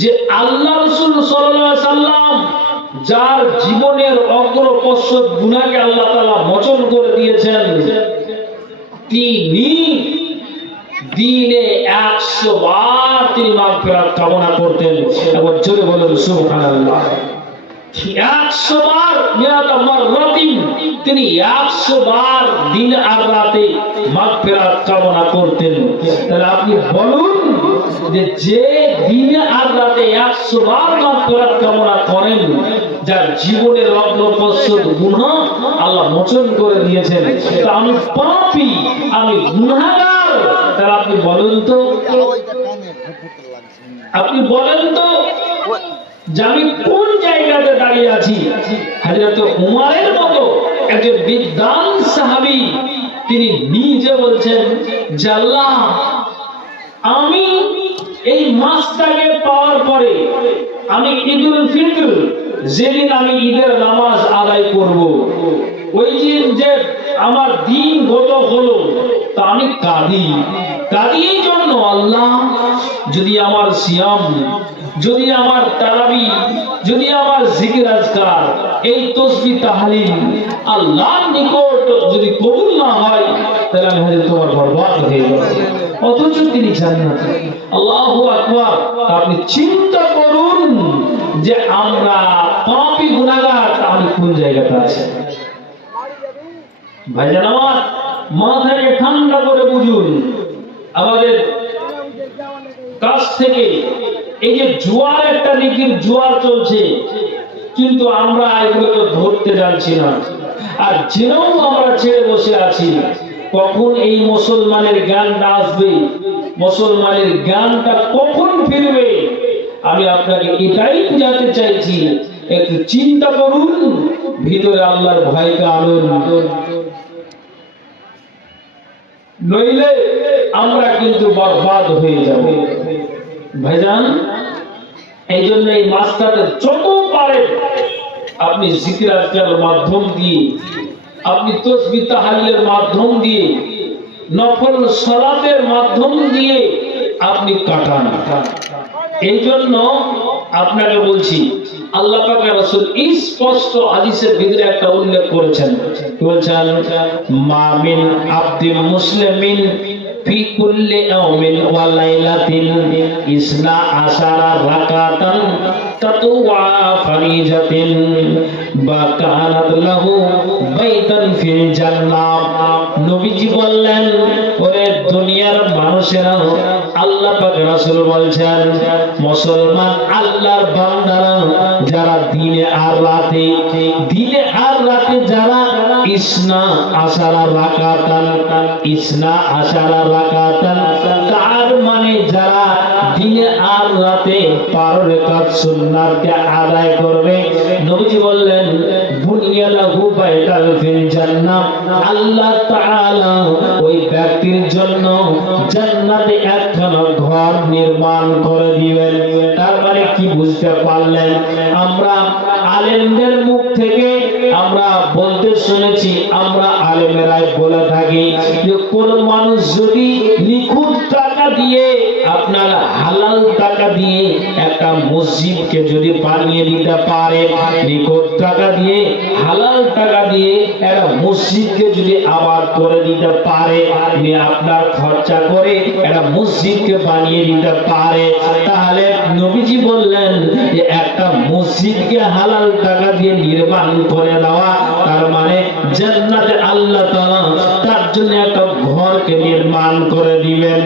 যে আল্লাহ রাসূল সাল্লাল্লাহু আলাইহি সাল্লাম যার জীবনের অগ্রপশ্চাৎ গুনাহকে আল্লাহ তাআলা মোচন করে দিয়েছেন, তিনি দিনে 100 বার তিনি মাগফিরাত কামনা করতেন। একবার জোরে বলুন সুবহানাল্লাহ। 100 বার মিয়াতা মাররাতিন তিনি 100 বার দিন আর রাতে মাগফিরাত কামনা করতেন। তাহলে আপনি বলুন যে দিনে আর রাতে 100 বার মাগফিরাত কামনা করেন, যার জীবনের অগ্রপশ্চাৎ গুনাহ আল্লাহ মোচন করে দিয়েছেন। তো আমি পাপী, আমি গুনাহগার, তাহলে আপনি বলেন তো যে আমি কোন জায়গাতে দাঁড়িয়ে আছি। হযরত উমরের মতো একজন বিদ্বান সাহাবী তিনি নিজে বলছেন যে আল্লাহ আমি এই মাসটাকে পাওয়ার পরে আমি ঈদুল ফিতর যেদিন আমি ঈদের নামাজ আদায় করব, ওই দিন যে আমার দিন গত হলো তা আমি কাঁদি এই জন্য আল্লাহ যদি আমার সিয়াম, যদি আমার তারাবি, যদি আমার জিকির আজকার, এই তাসবিহ তাহলিল আল্লাহর নিকট যদি কবুল না হয় তাহলে আমি হয়তো তোমার বরবাদ হয়ে যাব। অথচ তিনি জান্নাতে। আল্লাহু আকবার। আপনি চিন্তা করুন যে আমরা পাপী গুনাহগার, আমি কোন জায়গাতে আছি। ভাইজান আমার মাথাকে ঠান্ডা করে বুঝুন, আমাদের কাছ থেকে এই যে জোয়ার একটা নেকির জোয়ার চলছে, কিন্তু আমরা এগুলোকে ধরতে জানছি না, আর জেনেও আমরা ছেড়ে বসে আছি। কখন এই মুসলমানের জ্ঞানটা আসবে, মুসলমানের জ্ঞানটা কখন ফিরবে, আমি আপনাকে এটাই বোঝাতে চাইছি। একটু চিন্তা করুন, ভিতরে আল্লাহর ভয়কে আনুন, নইলে আমরা কিন্তু বরবাদ হয়ে যাব। ভাইজান, এই জন্য এই মাসটাতে যত পারেন আপনি জিকির আজকারের মাধ্যম দিয়ে, আপনি তাসবিহ তাহলিলের মাধ্যম দিয়ে, নফল সালাতের মাধ্যম দিয়ে আপনি কাটান। এই জন্য আপনাকে বলছি, আল্লাহ পাকের রাসূল স্পষ্ট হাদিসের ভিতরে একটা উল্লেখ করেছেন, বলেছেন মা মিন আবদিন মুসলিমিন ফি কুল্লি ইয়াউমিন ওয়া লাইলাতিন ইসনা আশারা রাকাতান তাতুওয়া ফারিজাতিন বা কানাত লাহু বাইতান ফিল জান্নাহ। নবীজি বললেন, ওরে দুনিয়ার মানুষেরা, আল্লাহ পাক রাসূল বলছেন মুসলমান আল্লাহর বান্দারা যারা দিনে আর রাতে যারা ইসনা আশারা রাকাতান, তার মানে যারা দিনে আর রাতে 12 রাকাত সুন্নাতকে আদায় করবে, নবীজি বললেন বুনিয়া লাহু বাইতাল ফিল জান্নাহ, আল্লাহ তাআলা ওই ব্যক্তির জন্য জান্নাতে একখানা ঘর নির্মাণ করে দিবেন। তার মানে কি বুঝতে পারলেন? আমরা আলেমদের মুখ থেকে আমরা বলতে শুনেছি, আমরা আলেমেরাই বলে থাকি যে কোন মানুষ যদি নিখুঁত টাকা টাকা দিয়ে, আপনার হালাল টাকা দিয়ে একটা মসজিদকে যদি বানিয়ে দিতে পারে, নিখোঁজ টাকা দিয়ে হালাল টাকা দিয়ে একটা মসজিদকে যদি আবাদ করে দিতে পারে, আপনার খরচা করে একটা মসজিদকে বানিয়ে দিতে পারে, তাহলে নবীজি বললেন যে একটা মসজিদকে হালাল টাকা দিয়ে নির্মাণ করে দেওয়া, তার মানে জান্নাতে আল্লাহ তাআলা তার জন্য একটা ঘরকে নির্মাণ করে দিবেন।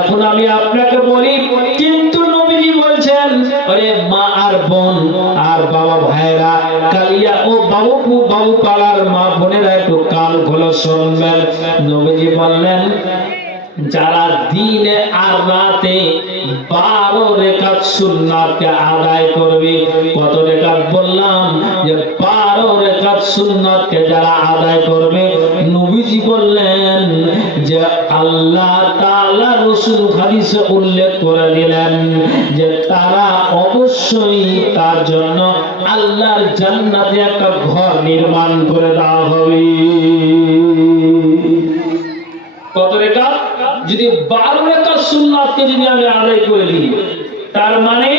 এখন আমি আপনাকে বলি, কিন্তু নবীজি বলছেন, আরে মা আর বোন আর বাবা ভাইরা, কালিয়া ও বাবু পাড়ার মা বোনেরা একটু কান খোলো শুনবেন। নবীজি বললেন, যারা দিনে আর রাতে 12 রাকাত সুন্নাতকে আদায় করবে। কত রাকাত বললাম? যে 12 রাকাত সুন্নাতকে যারা আদায় করবে, নবীজি বললেন যে আল্লাহ তাআলা রাসূল হাদিসে উল্লেখ করে দিলেন যে তারা অবশ্যই তার জন্য আল্লাহর জান্নাতে একটা ঘর নির্মাণ করে দেওয়া হবে। কত রাকাত? যদি 12 রাকাত সুন্নাতকে যদি আমি আদায় করে দিই, তার মানে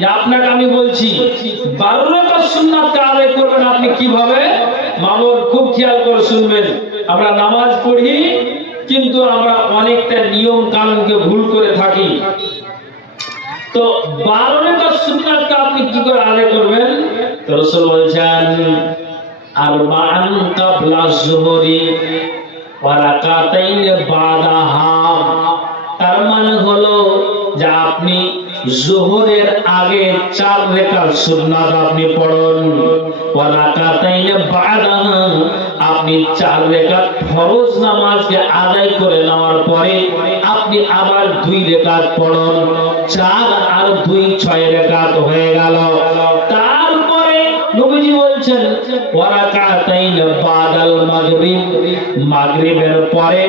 যে আপনাকে আমি বলছি 12 রাকাত সুন্নাতকে আদায় করবেন আপনি কিভাবে? মামুন খুব খেয়াল করে শুনবেন। আমরা নামাজ পড়ি, কিন্তু আমরা অনেকটা নিয়ম কানুনকে ভুল করে থাকি। তো 12 রাকাত সুন্নাতকে আপনি কি করে আদায় করবেন? তো রাসূল বলেছেন, আরবাআন ক্বাবলা যুহরি ওয়া রাকাতাইন বাদাহা। তার মানে হলো যে আপনি যোহরের আগে 4 রাকাত সুন্নাত আপনি পড়ুন, ওয়া রাকাতাইন বাদাহা আপনি 4 রাকাত ফরজ নামাজকে আদায় করে নেওয়ার পরে আপনি আবার 2 রাকাত পড়ুন। 4 আর 2 6 রাকাত হয়ে গেল। তারপরে নবীজি বলছেন, ওয়া রাকাতাইন বাদাল মাগরিব, মাগরিবের পরে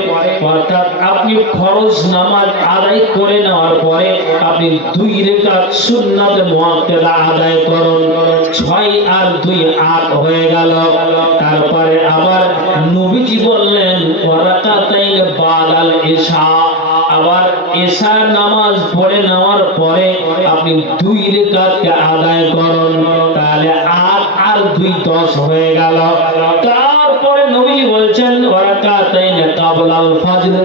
অর্থাৎ আপনি ফরজ নামাজ আদায় করে নেওয়ার পরে আপনি 2 রাকাত সুন্নাত মুআক্কাদা আদায় করুন। 6 আর 2 8 হয়ে গেল। তারপরে আবার নবীজি বললেন, ওয়া রাকাতাইন বাদাল ইশা, আবার ইশা নামাজ পড়ে নেওয়ার পরে আপনি 2 রাকাতকে আদায় করুন। তাহলে 8 আর 2 10 হয়ে গেল। তারপরে নবীজি বলছেন, ওয়া রাকাতাইন ক্বাবলাল ফজর,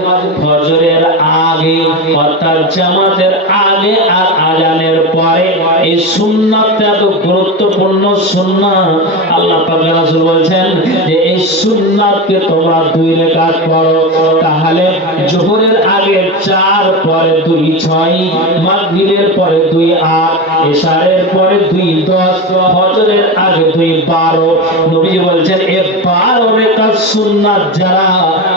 ফজরের আগে অর্থাৎ জামাতের আগে আর আযানের পরে। এই সুন্নাতটা এত গুরুত্বপূর্ণ সুন্নাত, আল্লাহ পাক রাসূল বলেন যে এই সুন্নাতকে তোমরা 2 রাকাত পড়ো। তাহলে যোহরের আগে 4, পরে 2 6, মাগরিবের পরে 2 8, ইশারের পরে 2 10, ফজরের আগে 2 12। নবীজি বলেন এই 12 রাকাত সুন্নাত যারা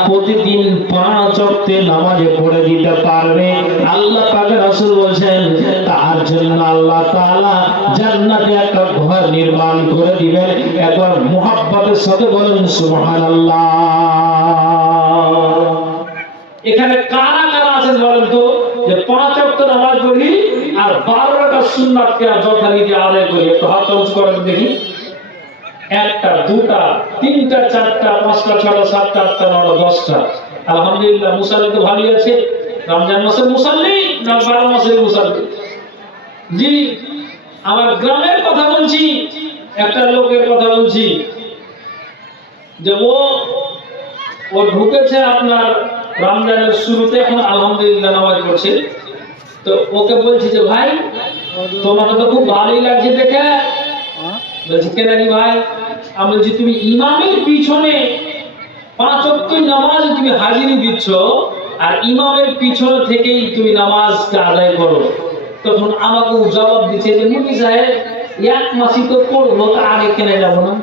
প্রতিদিন 5 ওয়াক্তে নামাজে পড়ে দিতে পারবে, আল্লাহ পাক রাসূল বলেন তার জন্য আল্লাহ তাআলা জান্নাতে একটা ঘর নির্মাণ করে দিবেন। একবার মুহাব্বতের সাথে বলেন সুবহানাল্লাহ। এখানে কারা কারা আছেন বলেন তো, যে 5 ওয়াক্ত নামাজ পড়ি আর 12 রাকাত সুন্নাতকে যথারীতি আদায় করি? একটু হাত উঁচু করেন দেখি। 1টা 2টা 3টা 4টা 5টা 6টা 7টা 8টা 9টা 10টা। আলহামদুলিল্লাহ, মুসাল্লি তো ভালোই আছে। রমজান মাসের মুসাল্লি না 12 মাসের মুসাল্লি? জি, আমার গ্রামের কথা বলছি, একটা লোকের কথা বলছি যে ও ঢুকেছে আপনার রমজানের শুরুতে, এখন আলহামদুলিল্লাহ নামাজ পড়ছে। তো ওকে বলছি যে ভাই তোমাকে তো খুব ভালোই লাগছে দেখে। বলছি কেন রে ভাই? আমি বলছি তুমি ইমামের পিছনে 5 ওয়াক্ত নামাজ তুমি হাজিরি দিচ্ছ আর ইমামের পিছনে থেকেই তুমি নামাজকে আদায় করো। তখন আমাকে জবাব দিচ্ছে যে মুফতি সাহেব 1 মাসই তো পড়লো, তা আগে কেন যাব না?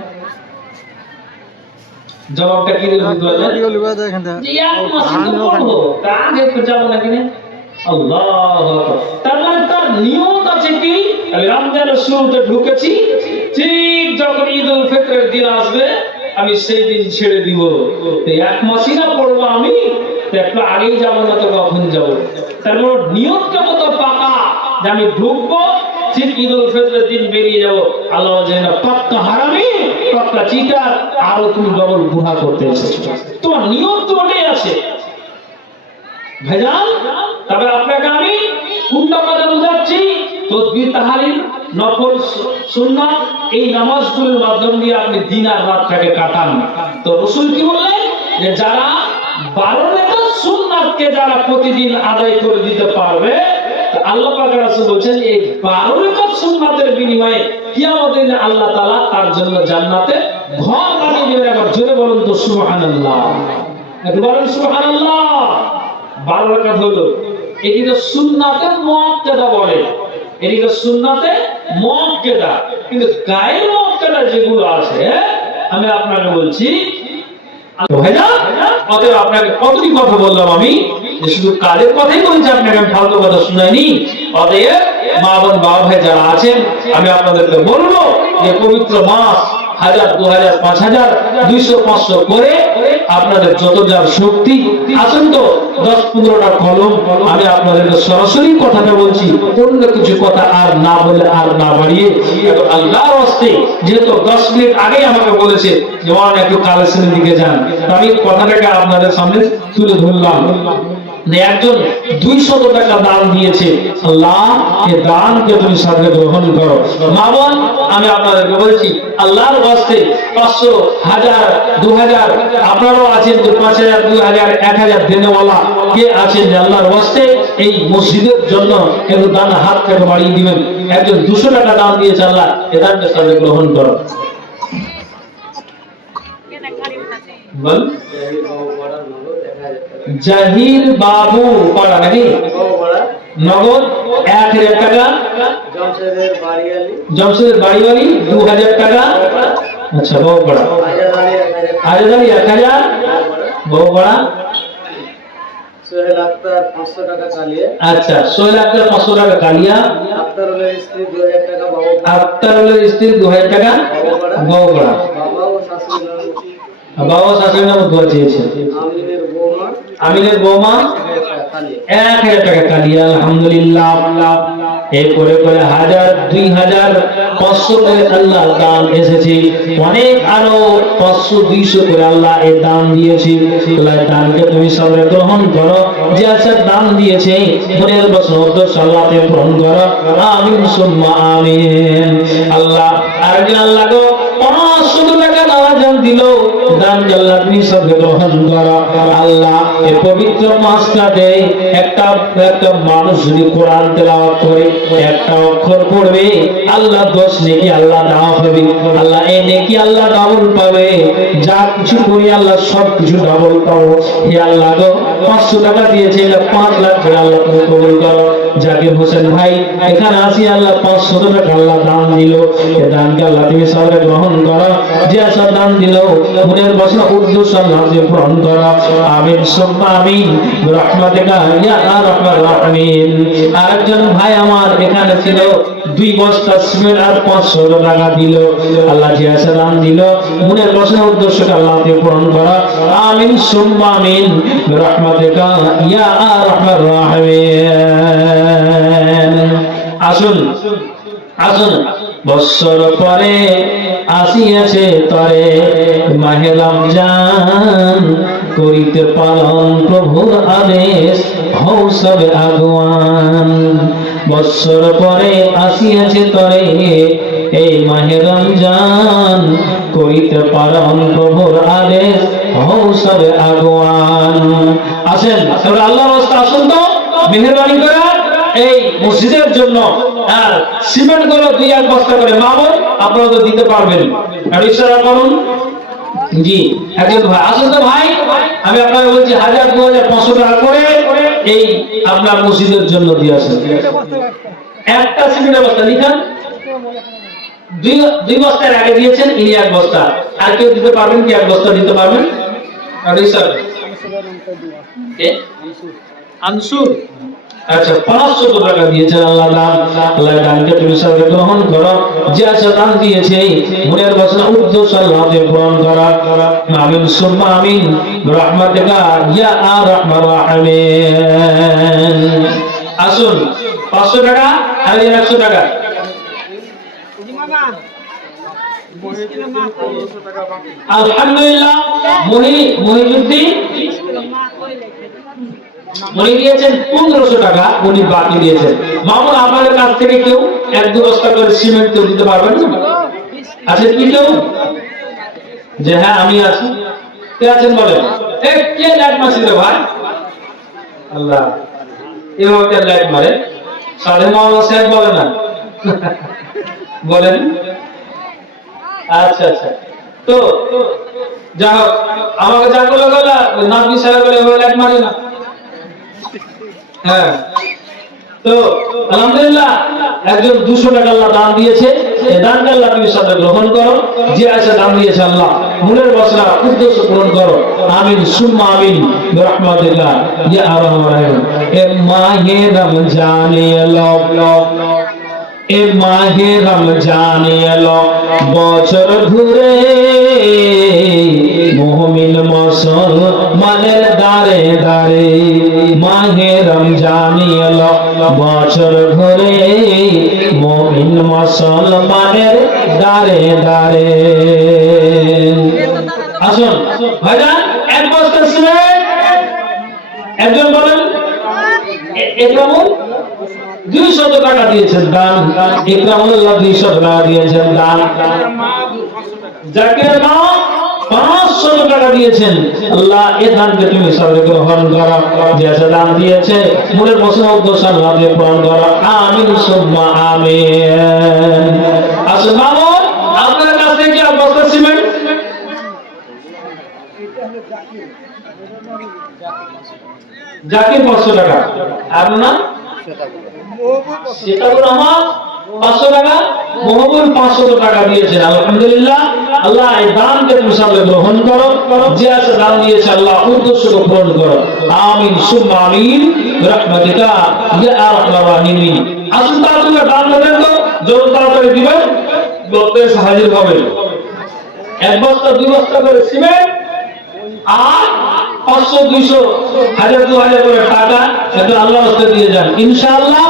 জবাবটা কি দিল বুঝলেন? যে 1 মাসই তো পড়লো, তা আগে তো যাব না কেন? আল্লাহু আকবার। তার মানে তার নিয়ত আছে কি, আমি রমজানের শুরুতে ঢুকেছি, ঠিক যখন ঈদুল ফিতরের দিন আসবে আমি সেই দিন ছেড়ে দিব। তো 1 মাসই না পড়বো আমি, তো একটু আগেই যাব না তো কখন যাব? তার মানে নিয়তটা কত পাকা যে আমি ঢুকবো, ঠিক ঈদুল ফিতরের দিন বেরিয়ে যাব। আল্লাহ বলেন পাক্কা হারামি, পাক্কা চিটার, আরো তুমি ডবল গুনাহ করতে এসেছো। তোমার নিয়ত তো ওটাই আছে। ভেজাল তবে আপনাকে আমি কোনটা কথা বুঝাচ্ছি, তাসবিহ তাহলিল নফল সুন্নাত এই নামাজগুলোর মাধ্যম দিয়ে আপনি দিন আর রাতটাকে কাটান। তো রাসূল কি বললেন যে যারা 12 রাকাত সুন্নাতকে যারা প্রতিদিন আদায় করে দিতে পারবে, আল্লাহ পাক রাসূল বলেন এই 12 রাকাত সুন্নাতের বিনিময়ে কিয়ামতের দিনে আল্লাহ তাআলা তার জন্য জান্নাতে ঘর বানিয়ে দিবেন। একবার জোরে বলুন তো সুবহানাল্লাহ, একবার বলুন সুবহানাল্লাহ। 12 রাকাত হলো এটিকে সুন্নাতে মুআক্কাদা বলে, এটিকে সুন্নাতে মুআক্কাদা। কিন্তু গায়ের মুআক্কাদা যেগুলো আছে আমি আপনাকে বলছি ভাইরা, অতএব আপনাকে কতটি কথা বললাম আমি, যে শুধু কাজের কথাই বলছি, আপনাকে আমি ফালতু কথা শুনাইনি। অতএব মা বোন বাবা ভাই যারা আছেন, আমি আপনাদেরকে বলবো যে পবিত্র মাস 1000 2000 5000 200 500 করে আপনাদের যত যার শক্তি আসুন তো 10-15টা কলম আমি আপনাদেরকে সরাসরি কথাটা বলছি, অন্য কিছু কথা আর না বলে আর না বাড়িয়ে আল্লাহর রাস্তে, যেহেতু 10 মিনিট আগে আমাকে বলেছে যে ওয়ান একটু কালেকশনের দিকে যান, আমি কথাটাকে আপনাদের সামনে তুলে ধরলাম। একজন 200 টাকা দান দিয়েছে, আল্লাহ এই দানকে তুমি সাথে গ্রহণ করো। মা বোন আমি আপনাদেরকে বলছি আল্লাহর ওয়াস্তে 500 1000 2000 আপনারাও আছেন যে 5000 2000 1000 দেনেওয়ালা কে আছেন যে আল্লাহর ওয়াস্তে এই মসজিদের জন্য একটু দান হাত থেকে বাড়িয়ে দিবেন। একজন 200 টাকা দান দিয়েছে, আল্লাহ এই দানকে সাথে গ্রহণ করো। বল জাহির বাবু পাড়া নাকি নগদ 1000 টাকা, জমশেদের বাড়িওয়ালি 2000 টাকা, আচ্ছা বাবু পাড়া আজাদালি 1000, বাবু পাড়া সোহেল আক্তার 500 টাকা কালিয়া, আচ্ছা সোহেল আক্তার 500 টাকা কালিয়া, আক্তারুলের স্ত্রী 2000 টাকা বাবু, আক্তারুলের স্ত্রী 2000 টাকা বাবু পাড়া, বাবা শাশুড়ি নাম দোয়া চেয়েছে, আমিনের বৌমা 1000 টাকা কালিয়া, আলহামদুলিল্লাহ। এরপরে করে 1000 2000 500 করে আল্লাহ দান এসেছে, অনেক আরো 500 200 করে আল্লাহ এই দান দিয়েছে। আল্লাহ দানকে তুমি সবাই গ্রহণ করো, যে আচ্ছা দান দিয়েছে মনের বসন্ত সাল্লাতে পূরণ করো, আমিন সুম্মা আমিন। আল্লাহ আরেকজন আল্লাহ গো 500 টাকা দান দিল, দান আল্লাহ তুমি সবাই গ্রহণ করো। আল্লাহ এই পবিত্র মাসটাতে একটা মানুষ যদি কোরআন তেলাওয়াত করে একটা অক্ষর পড়বে, আল্লাহ 10 নেকি আল্লাহ দেওয়া হবে, আল্লাহ এই নেকি আল্লাহ ডাবল পাবে, যা কিছু করি আল্লাহ সব কিছু ডাবল পাবো। হে আল্লাহ গো 500 টাকা দিয়েছে, 5 লাখ করে আল্লাহ তুমি কবুল করো। জাকির হোসেন ভাই এখানে আসি, আল্লাহ 500 টাকা আল্লাহ দান দিল, এই দানকে আল্লাহ তুমি সবাই গ্রহণ করো, যে সব দান দিল মনের বসনা উদ্দেশ্য আল্লাহ তুমি পূরণ করো, আমিন সুম্মা আমিন বিরহমাতিকা ইয়া আরহামার রাহিমিন। আরেকজন ভাই আমার এখানে ছিল 2 বস্তা সিমেন্ট আর 500 টাকা দিল, আল্লাহ যে আশা দান দিল মনের বসনা উদ্দেশ্যকে আল্লাহ তুমি পূরণ করো, আমিন সুম্মা আমিন বিরহমাতিকা ইয়া আরহামার রাহিমিন। আসুন আসুন বৎসর পরে আসিয়াছে তরে মাহে রমজান, করিতে পালন প্রভুর আদেশ হও সবে আগুয়ান। বৎসর পরে আসিয়াছে তরে এই মাহে রমজান, করিতে পালন প্রভুর আদেশ হও সবে আগুয়ান। আসেন এবার আল্লাহর রাস্তা, আসুন তো মেহেরবানি করে এই মসজিদের জন্য আর সিমেন্ট গুলো 2-1 বস্তা করে মামুন আপনারা তো দিতে পারবেন, আর ইশারা করুন। জি একজন ভাই আসুন তো ভাই, আমি আপনাকে বলছি 1000 2000 500 টাকা করে এই আপনার মসজিদের জন্য দিয়ে আসেন। একটা সিমেন্টের বস্তা লিখান, 2 বস্তার আগে দিয়েছেন, ইনি 1 বস্তা, আর কেউ দিতে পারবেন কি 1 বস্তা দিতে পারবেন? আর ইশারা আনসুর আচ্ছা 500 টাকা দিয়েছেন, আল্লাহ আল্লাহ দানকে তুমি সবাই গ্রহণ করো, যে আশা দান দিয়েছে মনের বাসনা উদ্দেশ্য আল্লাহ পূরণ করো, আমিন সুম্মা আমিন বিরহমাতিকা ইয়া আরহামার রাহিমিন। আসুন 500 টাকা আর 100 টাকা, আলহামদুলিল্লাহ। মহিউদ্দিন উনি দিয়েছেন 1500 টাকা, উনি বাকি দিয়েছেন। মামুন আপনাদের কাছ থেকে কেউ 1-2 বস্তা করে সিমেন্ট কেউ দিতে পারবেন না? আচ্ছা কি কেউ? যে হ্যাঁ আমি আছি। কে আছেন বলেন? কে লাইট মারছে রে ভাই? আল্লাহ, এভাবে কে লাইট মারে? সালে মাওলানা সাহেব বলে না? বলেন। আচ্ছা আচ্ছা, তো যা হোক, আমাকে যা বলে গেল নাবি সাহেব বলে ওই লাইট মারে না। হ্যাঁ, তো আলহামদুলিল্লাহ একজন 200 টাকা আল্লাহ দান দিয়েছে। এই দানটা আল্লাহ তুমি সাথে গ্রহণ করো। যে আছে দান দিয়েছে আল্লাহ মনের বাসনা উদ্দেশ্য পূরণ করো। আমিন সুম্মা আমিন বিরহমাতিল্লাহ ইয়া আরহামার রাহিম। এ মাহে রমজান এলো, এ মাহে রমজান এলো, বছর ঘুরে মুমিন মুসলমানের দারে দারে। মাহে রমজান এলো, বছর ঘুরে মুমিন মুসলমানের দারে দারে। আসুন ভাইজান, এক বস্তা সিমেন্ট একজন বলেন একরামুল 200 টাকা দিয়েছেন দান। ইকরামুল্লাহ 200 টাকা দিয়েছেন দান। জাকির মা 500 টাকা দিয়েছেন। আল্লাহ এই দানকে তুমি সবাই গ্রহণ করো। যে দান দিয়েছে মনের প্রশ্ন উদ্দেশ্য আল্লাহ দিয়ে পূরণ করো। আমিন সুম্মা আমিন। আসুন মামুন, আপনার কাছ থেকে কি বস্তা সিমেন্ট? জাকির 500 টাকা। আপনার নাম? সিতাবুর রহমান 500 টাকা। মহবুব 500 টাকা দিয়েছেন। আলহামদুলিল্লাহ, আল্লাহ এই দানকে তুমি সবাই গ্রহণ করো। যে আছে দান দিয়েছে আল্লাহ উদ্দেশ্যকে পূরণ করো। আমিন সুম্মা আমিন বিরহমাতিকা ইয়া আরহামার রাহিমিন। আসুন তাড়াতাড়ি দান দেবেন, তো যত তাড়াতাড়ি দিবেন বলতে হাজির হবে। এক বস্তা 2 বস্তা করে সিমেন্ট আর 500, 200, 1000, 2000 করে টাকা এটা আল্লাহর রাস্তে দিয়ে যান। ইনশাআল্লাহ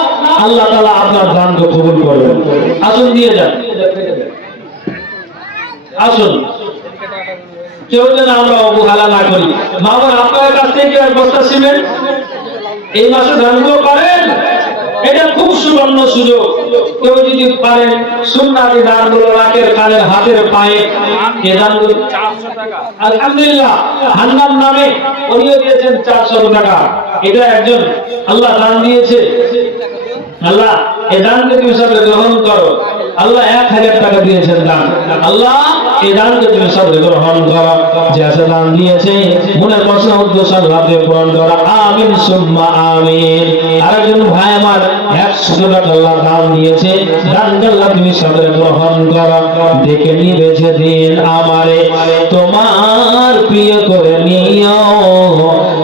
আল্লাহ তাআলা আপনার দানকে কবুল করবেন। আসুন দিয়ে যান। আসুন, কেউ যেন আমরা অবহেলা না করি। মামুন, আপনার কাছ থেকে এক বস্তা সিমেন্ট এই মাসে দানগুলো করেন। এটা খুব সুবর্ণ সুযোগ। কেউ যদি পারেন সুন্নাতি দানগুলো রাখের কানের হাতের পায়ে এই দানগুলো 400 টাকা। আলহামদুলিল্লাহ, হান্নান নামে উনিও দিয়েছেন 400 টাকা। এটা একজন আল্লাহ দান দিয়েছে। আল্লাহ এই দানকে তুমি সবাই গ্রহণ করো। আল্লাহ 1000 টাকা দিয়েছেন দান। আল্লাহ এই দানকে তুমি সবাই গ্রহণ করো। যে আছে দান দিয়েছে মনের প্রশ্ন উদ্দেশ্য আল্লাহ দিয়ে পূরণ করো। আমিন সুম্মা আমিন। আরেকজন ভাই আমার 100 টাকা আল্লাহ দান দিয়েছে। দানকে আল্লাহ তুমি সবাই গ্রহণ করো। দেখে নিবে যেদিন আমারে তোমার প্রিয় করে নিও।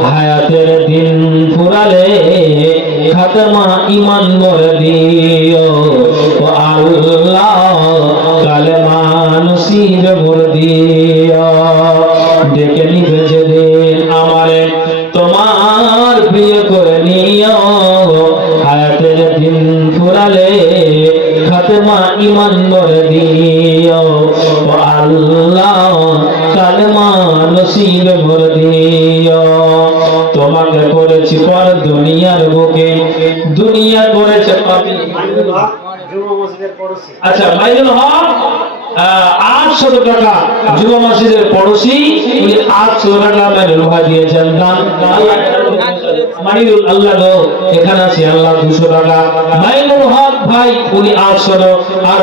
হায়াতের দিন ফুরালে খাতমা ঈমান মোরে দিও। ও আল্লাহ কালেমা নসিব মোরে দিও। ডেকে নিবে যেদিন আমারে তোমার প্রিয় করে নিও। হায়াতের দিন ফুরালে খাতমা ঈমান মোরে দিও। ও আল্লাহ কালেমা নসিব মোরে দিও। তোমাকে করেছি পর দুনিয়ার বুকে, দুনিয়া করেছে পাপী। আচ্ছা, মাইনুল হক 800 টাকা যুব মসজিদের পড়োশি, উনি 800 টাকা মাইনুল হক দিয়েছেন দান। মাইনুল আল্লাহ গো এখানে আছে আল্লাহ 200 টাকা। মাইনুল হক ভাই উনি 800, আর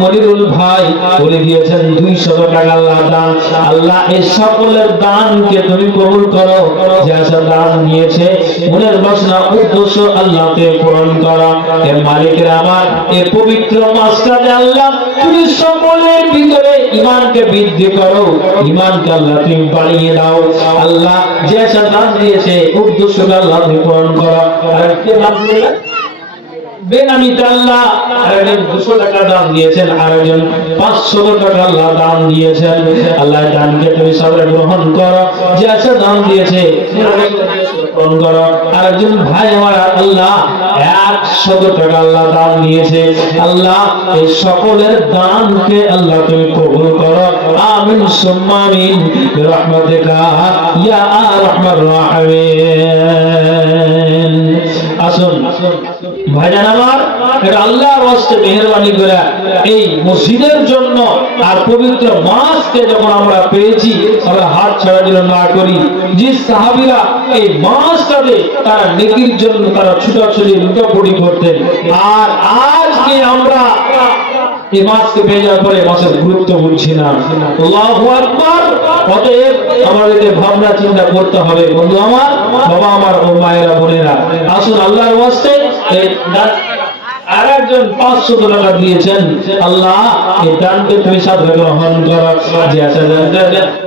মনিরুল ভাই উনি দিয়েছেন 200 টাকা আল্লাহ দান। আল্লাহ এই সকলের দানকে তুমি কবুল করো। যে আশা দান নিয়েছে মনের বাসনা উদ্দেশ্য আল্লাহকে পূরণ করো। এর মালিকের আমার এই পবিত্র মাসটাতে আল্লাহ তুমি সকলের ভিতরে ঈমানকে বৃদ্ধি করো। ঈমানকে আল্লাহ তুমি বাড়িয়ে দাও। আল্লাহ যে আশা দান দিয়েছে উদ্দেশ্যটা আল্লাহ তুমি পূরণ করো। আর কে নাম বললেন? বেনামিতে আল্লাহ আরেকজন 200 টাকা দান দিয়েছেন, আরেকজন 500 টাকা আল্লাহ দান দিয়েছেন। আল্লাহ দানকে তুমি সবাই গ্রহণ করো। যে আছে দান দিয়েছে পূরণ করো। আর একজন ভাই আমার আল্লাহ 100 টাকা আল্লাহ দান দিয়েছে, আল্লাহ এই সকলের দানকে আল্লাহ তুমি কবুল করো, আমিন সুম্মা আমিন বিরহমাতিকা ইয়া আরহামার রাহিমিন। আসুন ভাইজান আমার, এটা আল্লাহর ওয়াস্তে মেহেরবানি করে এই মসজিদের জন্য আর পবিত্র মাসকে যখন আমরা পেয়েছি আমরা হাত ছাড়াছাড়ি না করি। যে সাহাবীরা এই মাসটাতে তারা নেকির জন্য তারা ছুটাছুটি লুটাপুটি করতেন, আর আজকে আমরা এই মাসকে পেয়ে যাওয়ার পরে মাসের গুরুত্ব বুঝছি না। আল্লাহু আকবার। অতএব আমাদেরকে ভাবনা চিন্তা করতে হবে বন্ধু আমার, বাবা আমার, ও মায়েরা, বোনেরা, আসুন আল্লাহর ওয়াস্তে আর একজন 500 টাকা দিয়েছেন, আল্লাহ এই দানকে তুমি সাথে গ্রহণ করো। যে আছে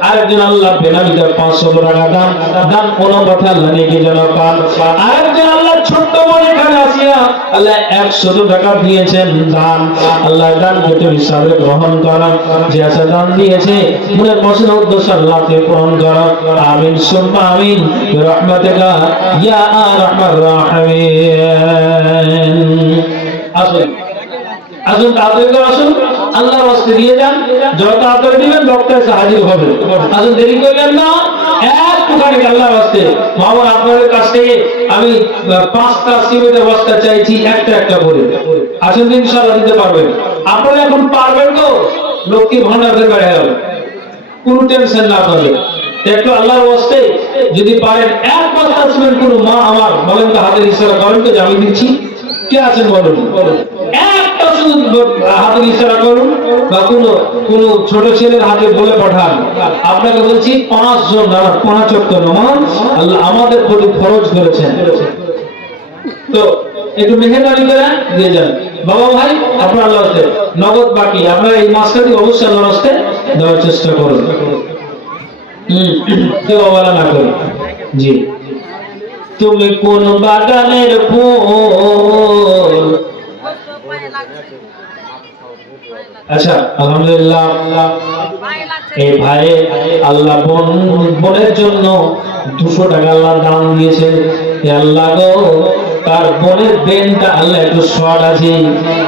আরেকজন আল্লাহ বেনামিটা 500 টাকা দান দান কোনো কথা আল্লাহ নেকি যেন পান। আরেকজন আল্লাহ ছোট্ট বলে এখানে আসিয়া আল্লাহ 100 টাকা দিয়েছেন দান, আল্লাহ দানকে তুমি সাথে গ্রহণ করো। যে আছে দান দিয়েছে মনের পছন্দ উদ্দেশ্য আল্লাহ তুমি পূরণ করো, আমিন সুম্মা আমিন বিরহমাতিকা ইয়া আরহামার রাহিমিন। আসুন আসুন তাড়াতাড়ি করে আসুন, আল্লাহর ওয়াস্তে দিয়ে যান, যত তাড়াতাড়ি দিবেন ডক্টর এসে হাজির হবে। আসুন, দেরি করবেন না, একটুখানি আল্লাহর ওয়াস্তে। মামা আপনাদের কাছ থেকে আমি 5টা সিমেন্টের বস্তা চাইছি, একটা একটা করে। আসুন, ইনশাআল্লাহ দিতে পারবেন। আপনারা এখন পারবেন তো, লক্ষ্মী ভান্ডারের বেড়ে গেল, কোনো টেনশন না করবে। একটু আল্লাহর ওয়াস্তে যদি পারেন 1 বস্তা সিমেন্ট কোনো মা আমার বলেন তো, হাতের ইশারা করেন তো, আমি দিচ্ছি। কে আছেন বলুন, একটা শুধু হাতের ইশারা করুন, বা কোনো ছোট ছেলের হাতে বলে পাঠান। আপনাকে বলছি 5 জন 75 নমান আল্লাহ আমাদের প্রতি ফরজ করেছেন, তো একটু মেহেরবানি করে দিয়ে যান। বাবা ভাই আপনার আল্লাহ হস্তে নগদ বাকি আপনারা এই মাসটাতে অবশ্যই আল্লাহর হস্তে দেওয়ার চেষ্টা করুন, কেউ অবহেলা না করুন। জি, তুমি কোন বাগানের ফুল। আচ্ছা, আলহামদুলিল্লাহ এই ভাই আল্লাহ বোনের জন্য 200 টাকা আল্লাহ দান দিয়েছে। আল্লাহ গো, তার বোনের ব্রেনটা আল্লাহ একটু শর্ট আছে,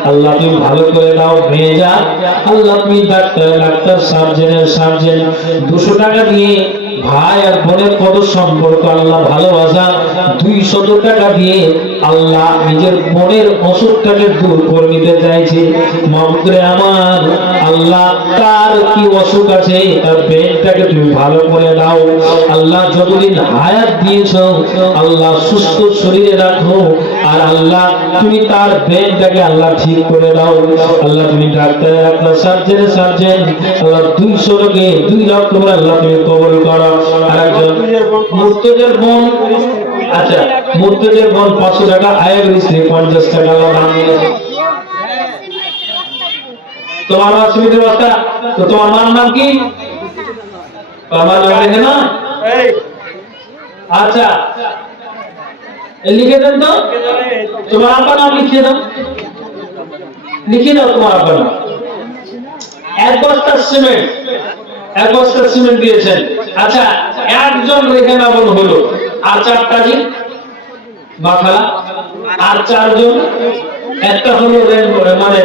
আল্লাহ তুমি ভালো করে দাও, ভেজা আল্লাহ তুমি ডাক্তার সার্জেন 200 টাকা দিয়ে ভাই আর বোনের কত সম্পর্ক, আল্লাহ ভালোবাসা। 200 টাকা দিয়ে আল্লাহ নিজের বোনের অসুখটাকে দূর করে নিতে চাইছে। মাবুদরে আমার, আল্লাহ তার কি অসুখ আছে, তার ব্রেনটাকে তুমি ভালো করে দাও। আল্লাহ যতদিন হায়াত দিয়েছো আল্লাহ সুস্থ শরীরে রাখো, আর আল্লাহ তুমি তার ব্রেনটাকে আল্লাহ ঠিক করে দাও। আল্লাহ তুমি ডাক্তারের আপনার সার্জেন আল্লাহ 200 টাকা 2 লক্ষ করে আল্লাহ তুমি কবুল করো। আর একজন মুর্তজার বোন, আচ্ছা মুর্তজার বোন 500 টাকা, আয়ের স্ত্রী 50 টাকা আল্লাহ দান দিয়েছে। তোমার অসুবিধা বাচ্চা, তো তোমার মার নাম কি? তোমার নাম লিখে না? আচ্ছা লিখে দেন তো, তোমার আব্বার নাম লিখে দাও, লিখে দাও তোমার আব্বার নাম। 1 বস্তা সিমেন্ট দিয়েছেন। আচ্ছা, একজন রেখে নাবন হলো, আর 4টা জি বাখা, আর 4 জন, একটা হলো মানে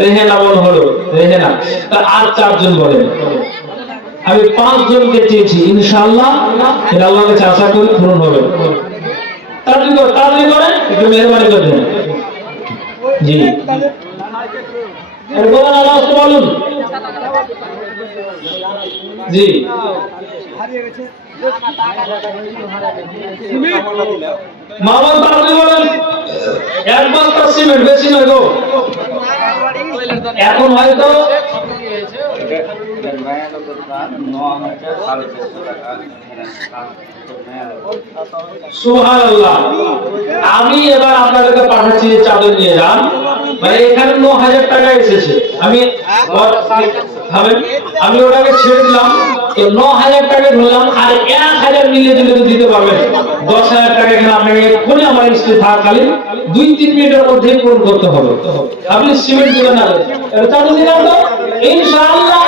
রেহে নাবন হলো, রেহে না, তা আর 4 জন বলেন। আমি 5 জনকে চেয়েছি, ইনশাআল্লাহ এটা আল্লাহর কাছে আশা করি পূরণ হবে। তাড়াতাড়ি করেন, একটু মেহরবানি করবেন। জি বলুন, আল্লাহ বলুন। জি মামা তাড়াতাড়ি বলেন। 1 বস্তা সিমেন্ট, বেশি নয় গো। এখন হয়তো সুবহানাল্লাহ। আমি এবার আপনাদেরকে পাঠাচ্ছি চাদর নিয়ে যান, মানে এখানে 9000 টাকা এসেছে। আমি ওটাকে ছেড়ে দিলাম, তো 9000 টাকা ধরলাম, আর 1000 মিলিয়ে দিলে তো দিতে পারবেন। 10000 টাকা এখানে আপনাকে এক্ষুনি আমার স্ত্রী থাকাকালীন 2-3 মিনিটের মধ্যে পূরণ করতে হবে। আপনি সিমেন্ট দিবেন না, চাদর দিলাম তো, ইনশাআল্লাহ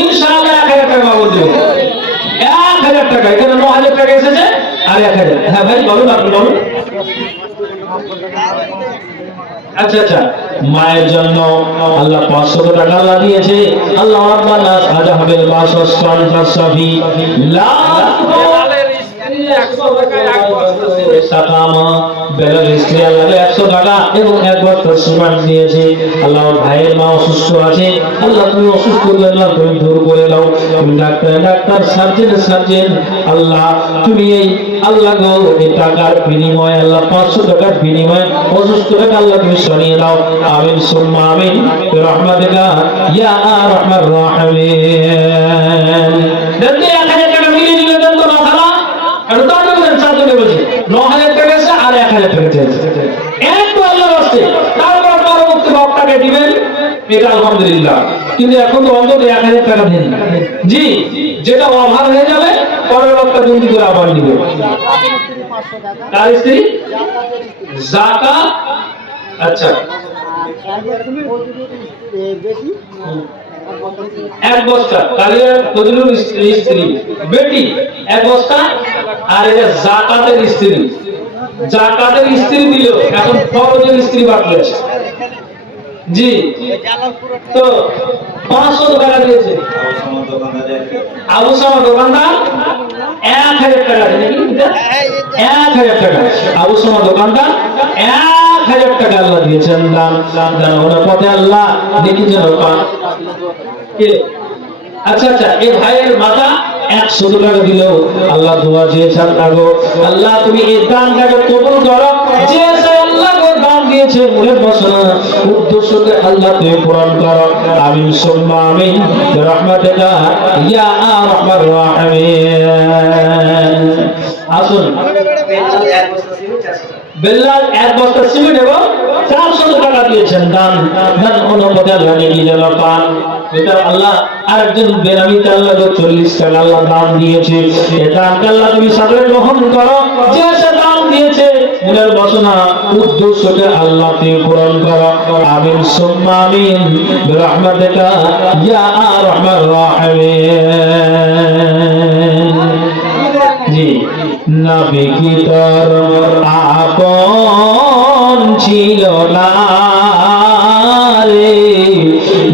1000 টাকা পাবো, দেবো 1000 1000 টাকা, এখানে 9000 টাকা এসেছে আর 1000। হ্যাঁ ভাই বলুন, আপনি বলুন। আচ্ছা আচ্ছা, মায়ের জন্য আল্লাহ 500 টাকা আল্লাহ দিয়েছে। আল্লাহ রাব্বানা আজাহাবেল মাসস ফানফাসফি লা এবং 1 বছর সিমেন্ট দিয়েছে। আল্লাহ ভাইয়ের মা অসুস্থ আছে, আল্লাহ তুমি অসুস্থ তুমি দূর করে দাও। তুমি ডাক্তার সার্জেন আল্লাহ তুমি এই আল্লাহ গো এই টাকার বিনিময়ে আল্লাহ 500 টাকার বিনিময়ে অসুস্থটাকে আল্লাহ তুমি সরিয়ে দাও। আমিন সুম্মা আমিন বিরহমাতিকা ইয়া আরহামার রাহিমিন। দেখতে 1000 টাকা মিলিয়ে দিলে দেন তো মাথালা আর দাও দেন সাথে বলছে 9000 টাকা আছে আর 1000 টাকা চেয়েছে। একটু আল্লাহর রাস্তে তারপর পরবর্তী বক্তাকে দিবেন, এটা আলহামদুলিল্লাহ। কিন্তু এখন তো অন্তত 1000 টাকা দেন। জি, যেটা অভাব হয়ে যাবে পরের বক্তা বন্দি করে আবার দিবে। তার স্ত্রী যাকাত, আচ্ছা 1 বস্তা কালিয়া ফজলুল স্ত্রী বেটি 1 বস্তা, আর এটা যাকাতের স্ত্রী। যাকাতের স্ত্রী দিল, এখন ফরজের স্ত্রী বাকি আছে। জি, তো 500 টাকা দিয়েছে আবু সামা দোকানদার 1000 টাকা, 1000 টাকা আবু সামা দোকানদার 1000 টাকা আল্লাহ দিয়েছেন দান। ওনার পথে আল্লাহ দেখি যেন পান। আচ্ছা আচ্ছা, এই ভাইয়ের মাথা 100 টাকা দিল, আল্লাহ দোয়া চেয়েছেন গো আল্লাহ তুমি এই দানটাকে কবুল করো। যে আল্লাহ গো দান দিয়েছে মনের বাসনা উদ্দেশ্যকে আল্লাহ তুমি পূরণ করো। আমিন সুম্মা আমিন বিরহমাতিকা ইয়া আরহামার রাহিমিন। আসুন বেল্লাল 1 বস্তা সিমেন্ট এবং 400 টাকা দিয়েছেন দান। দান অনুমতি আল্লাহ নিয়ে যেন পান। এটা আল্লাহ আরেকজন বেনামিতে আল্লাহ 40 টাকা আল্লাহ দান দিয়েছে। এই দানকে আল্লাহ তুমি সাদরে গ্রহণ করো। যে সে দান দিয়েছে মনের বাসনা উদ্দেশ্যকে আল্লাহ তুমি পূরণ করো। আমিন সুম্মা আমিন বিরহমাতিকা ইয়া আরহামার রাহিমিন। জি, নবী কি তোর আপন ছিল না রে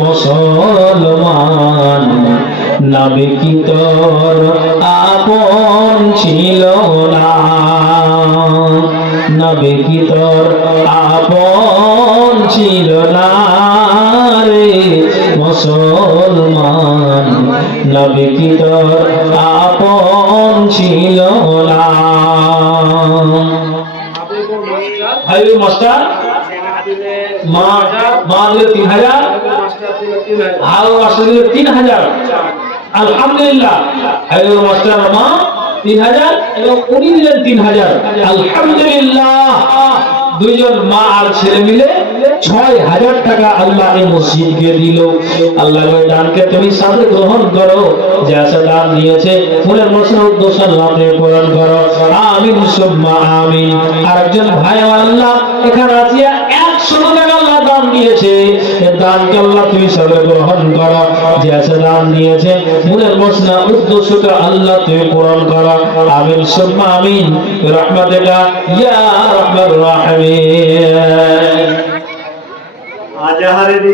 মুসলমান, নবী কি তোর আপন ছিল না, নবী কি তোর আপন ছিল না রে মুসলমান, নবী কি তোর আপন ছিল না। হাইওয়ে মাস্টার মা দিল 3000, হাইওয়ে মাস্টার দিল 3000। আলহামদুলিল্লাহ, হাইওয়ে মাস্টার মা 3000 এবং উনি দিলেন 3000। আলহামদুলিল্লাহ, দুইজন মা আর ছেলে মিলে 6000 টাকা আল্লাহ এই মসজিদকে দিল। আল্লাহ ওই দানকে তুমি সাথে গ্রহণ করো। যা দান দিয়েছে মনের বাসনা উদ্দেশ্য আল্লাহ তুমি পূরণ করো। আমিন সুম্মা আমিন। আরেকজন ভাই আল্লাহ এখানে আছে 100 টাকা আল্লাহ দান দিয়েছে। এই দানকে আল্লাহ তুমি সাথে গ্রহণ করো। যা দান দিয়েছে মনের বাসনা উদ্দেশ্যকে আল্লাহ তুমি পূরণ করো। আমিন সুম্মা আমিন বিরহমাতিকা ইয়া আরহামার রাহিমিন। আজাহারের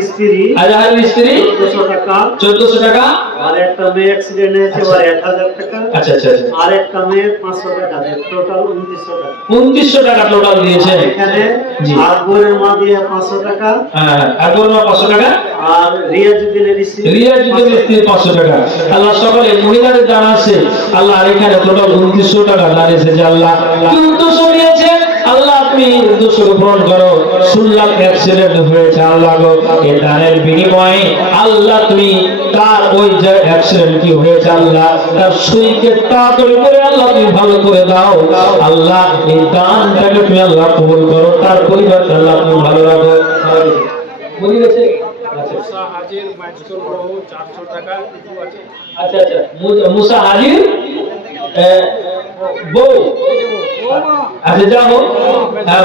স্ত্রী 1400 টাকা, 1400 টাকা। আর একটা মেয়ে অ্যাক্সিডেন্ট হয়েছে, ওর 1000 টাকা। আচ্ছা আচ্ছা, আর একটা মেয়ে 500 টাকা, টোটাল 2900 টাকা। 2900 টাকা টোটাল দিয়েছে। এখানে আকবরের মা দিয়ে 500 টাকা, হ্যাঁ আকবরের মা 500 টাকা, আর রিয়াজউদ্দিনের স্ত্রী 500 টাকা। আল্লাহ সকলে মহিলাদের দান আছে আল্লাহ, আর এখানে টোটাল 2900 টাকা দান এসেছে। আল্লাহ কি উদ্দেশ্য নিয়েছে আল্লাহ তুমি উদ্দেশ্য পূরণ করো। শুনলাম অ্যাক্সিডেন্ট হয়েছে আল্লাহ গো, এই দানের বিনিময়ে আল্লাহ তুমি তার ওই যে অ্যাক্সিডেন্ট কি হয়েছে আল্লাহ তার শরীরকে তাড়াতাড়ি করে আল্লাহ তুমি ভালো করে দাও। আল্লাহ এই দানটাকে তুমি আল্লাহ কবুল করো, তার পরিবারকে আল্লাহ তুমি ভালো রাখো। বুঝে গেছে? মুসা হাজির মাইস্টর বউ 400 টাকা আছে। আচ্ছা আচ্ছা, মুসা হাজির বউ, আচ্ছা যাও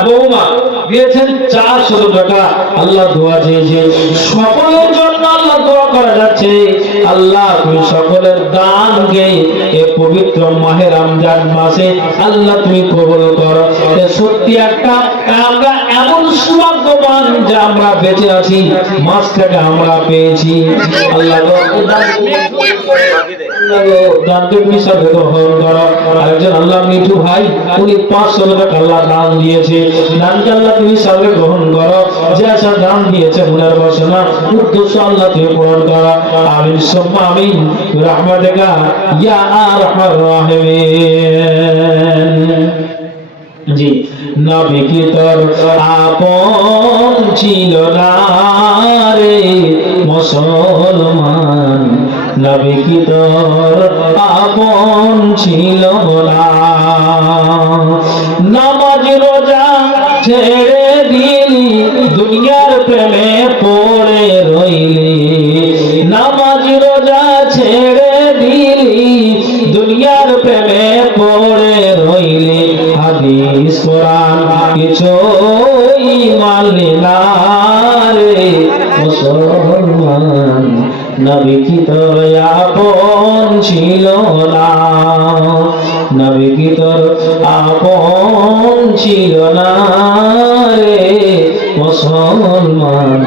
বৌমা দিয়েছেন 400 টাকা। আল্লাহ দোয়া চেয়েছে সকলের জন্য আল্লাহ দোয়া করা যাচ্ছে। আল্লাহ তুমি সকলের দানকে এই পবিত্র মাহে রমজান মাসে আল্লাহ তুমি কবুল করো। সত্যি একটা আমরা এমন সৌভাগ্যবান যে আমরা বেঁচে আছি, মাসটাকে আমরা পেয়েছি। আল্লাহ দানকে তুমি সব গ্রহণ করো। আরেকজন আল্লাহ মিঠু ভাই, উনি 500 টাকা আল্লাহ দান দিয়েছে, দানকে আল্লাহ তুমি সব গ্রহণ করো। যে আশা দান দিয়েছে মনের বাসনা উদ্দেশ্য আল্লাহ তুমি পূরণ করো। আমিন সুম্মা আমিন বিরহমাতিকা ইয়া আরহামার রাহিমিন। জি, নবী কি তোর আপন ছিল না রে মুসলমান, নবী কি তোর আপন ছিল না। নামাজ রোজা ছেড়ে দিলি, দুনিয়ার প্রেমে পড়ে রইলি। নামাজ রোজা ছেড়ে দিলি, দুনিয়ার প্রেমে পড়ে রইলি। হাদিস কোরআন কিছুই মানলি না রে মুসলমান, নবী কি তোর আপন ছিল না, নবী কি তোর আপন ছিল না রে মুসলমান,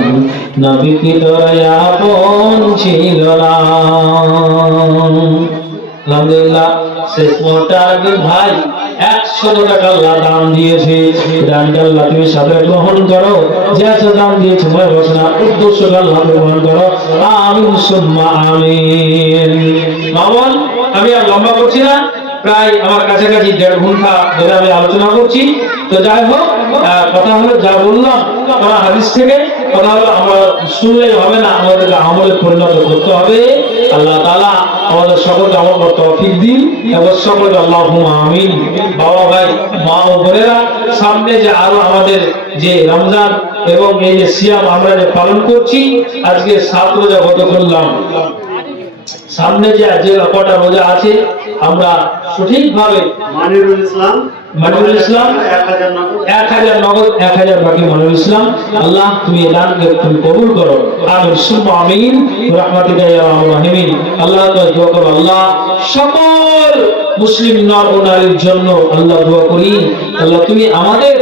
নবী কি তোর আপন ছিল না। আলহামদুলিল্লাহ, শেষ মোহতার ভাই 100 টাকা আল্লাহ দান দিয়েছে, দানটা আল্লাহ তুমি সাথে গ্রহণ করো। যে দান দিয়েছে মনে বসনা উদ্দেশ্য আল্লাহ গ্রহণ করো। আমিন সুম্মা আমিন। মামুন, আমি আর লম্বা করছি না, প্রায় আমার কাছাকাছি 1.5 ঘন্টা ধরে আমি আলোচনা করছি। তো যাই হোক, কথা হলো যা বললাম আমার হাদিস থেকে, কথা হলো আমরা শুনলেই হবে না, আমাদের আমলে পরিণত করতে হবে। আল্লাহ তাআলা আমাদের সকলকে আমল করতে তৌফিক দিন এবং সকলকে আল্লাহুম্মা আমিন। বাবা ভাই, মা ও বোনেরা, সামনে যে আরো আমাদের যে রমজান এবং এই যে সিয়াম আমরা যে পালন করছি, আজকে 7 রোজা গত করলাম, সামনে যে কটা রোজা আছে আমরা সঠিকভাবে মানিরুল ইসলাম 1000 নগদ 1000 বাকি মানিরুল ইসলাম, আল্লাহ তুমি এই দানকে তুমি কবুল করো। আমিন সুম্মা আমিন বিরহমাতিকা ইয়া আরহামার রাহিমিন। আল্লাহ তাআলা দোয়া করো, আল্লাহ সকল মুসলিম নর ও নারীর জন্য আল্লাহ দোয়া করি, আল্লাহ তুমি আমাদের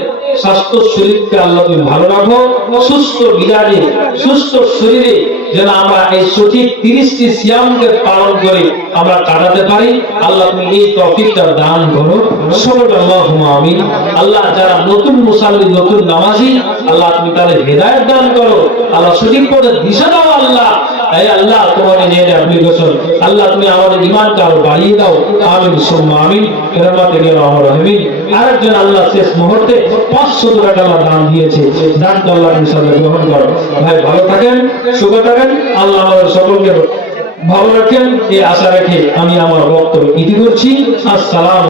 স্বাস্থ্য শরীরকে আল্লাহ তুমি ভালো রাখো, সুস্থ বিরাজে সুস্থ শরীরে যেন আমরা এই সঠিক 30টি সিয়ামকে পালন করে আমরা কাটাতে পারি। আল্লাহ তুমি এই তৌফিকটা দান করো সকলকে আল্লাহুম্মা আমিন। আল্লাহ যারা নতুন মুসাল্লি, নতুন নামাজি, আল্লাহ তুমি তাদের হেদায়েত দান করো, আল্লাহ সঠিক পথে দিশা দাও। আল্লাহ এই আল্লাহ তোমার যে অ্যাপ্লিকেশন, আল্লাহ তুমি আমাদের ঈমানকে আরো বাড়িয়ে দাও। আমিন সুম্মা আমিন বিরহমাতিকা ইয়া আরহামার রাহিমিন। আরেকজন আল্লাহ শেষ মুহূর্তে 500 টাকা আল্লাহ দান দিয়েছে, দানটা আল্লাহ ইনশাআল্লাহ গ্রহণ করো। ভাই ভালো থাকেন, সুখ থাকেন, আল্লাহ আমাদের সকলকে ভালো রাখেন, এই আশা রেখে আমি আমার বক্তব্য ইতি করছি। আসসালাম।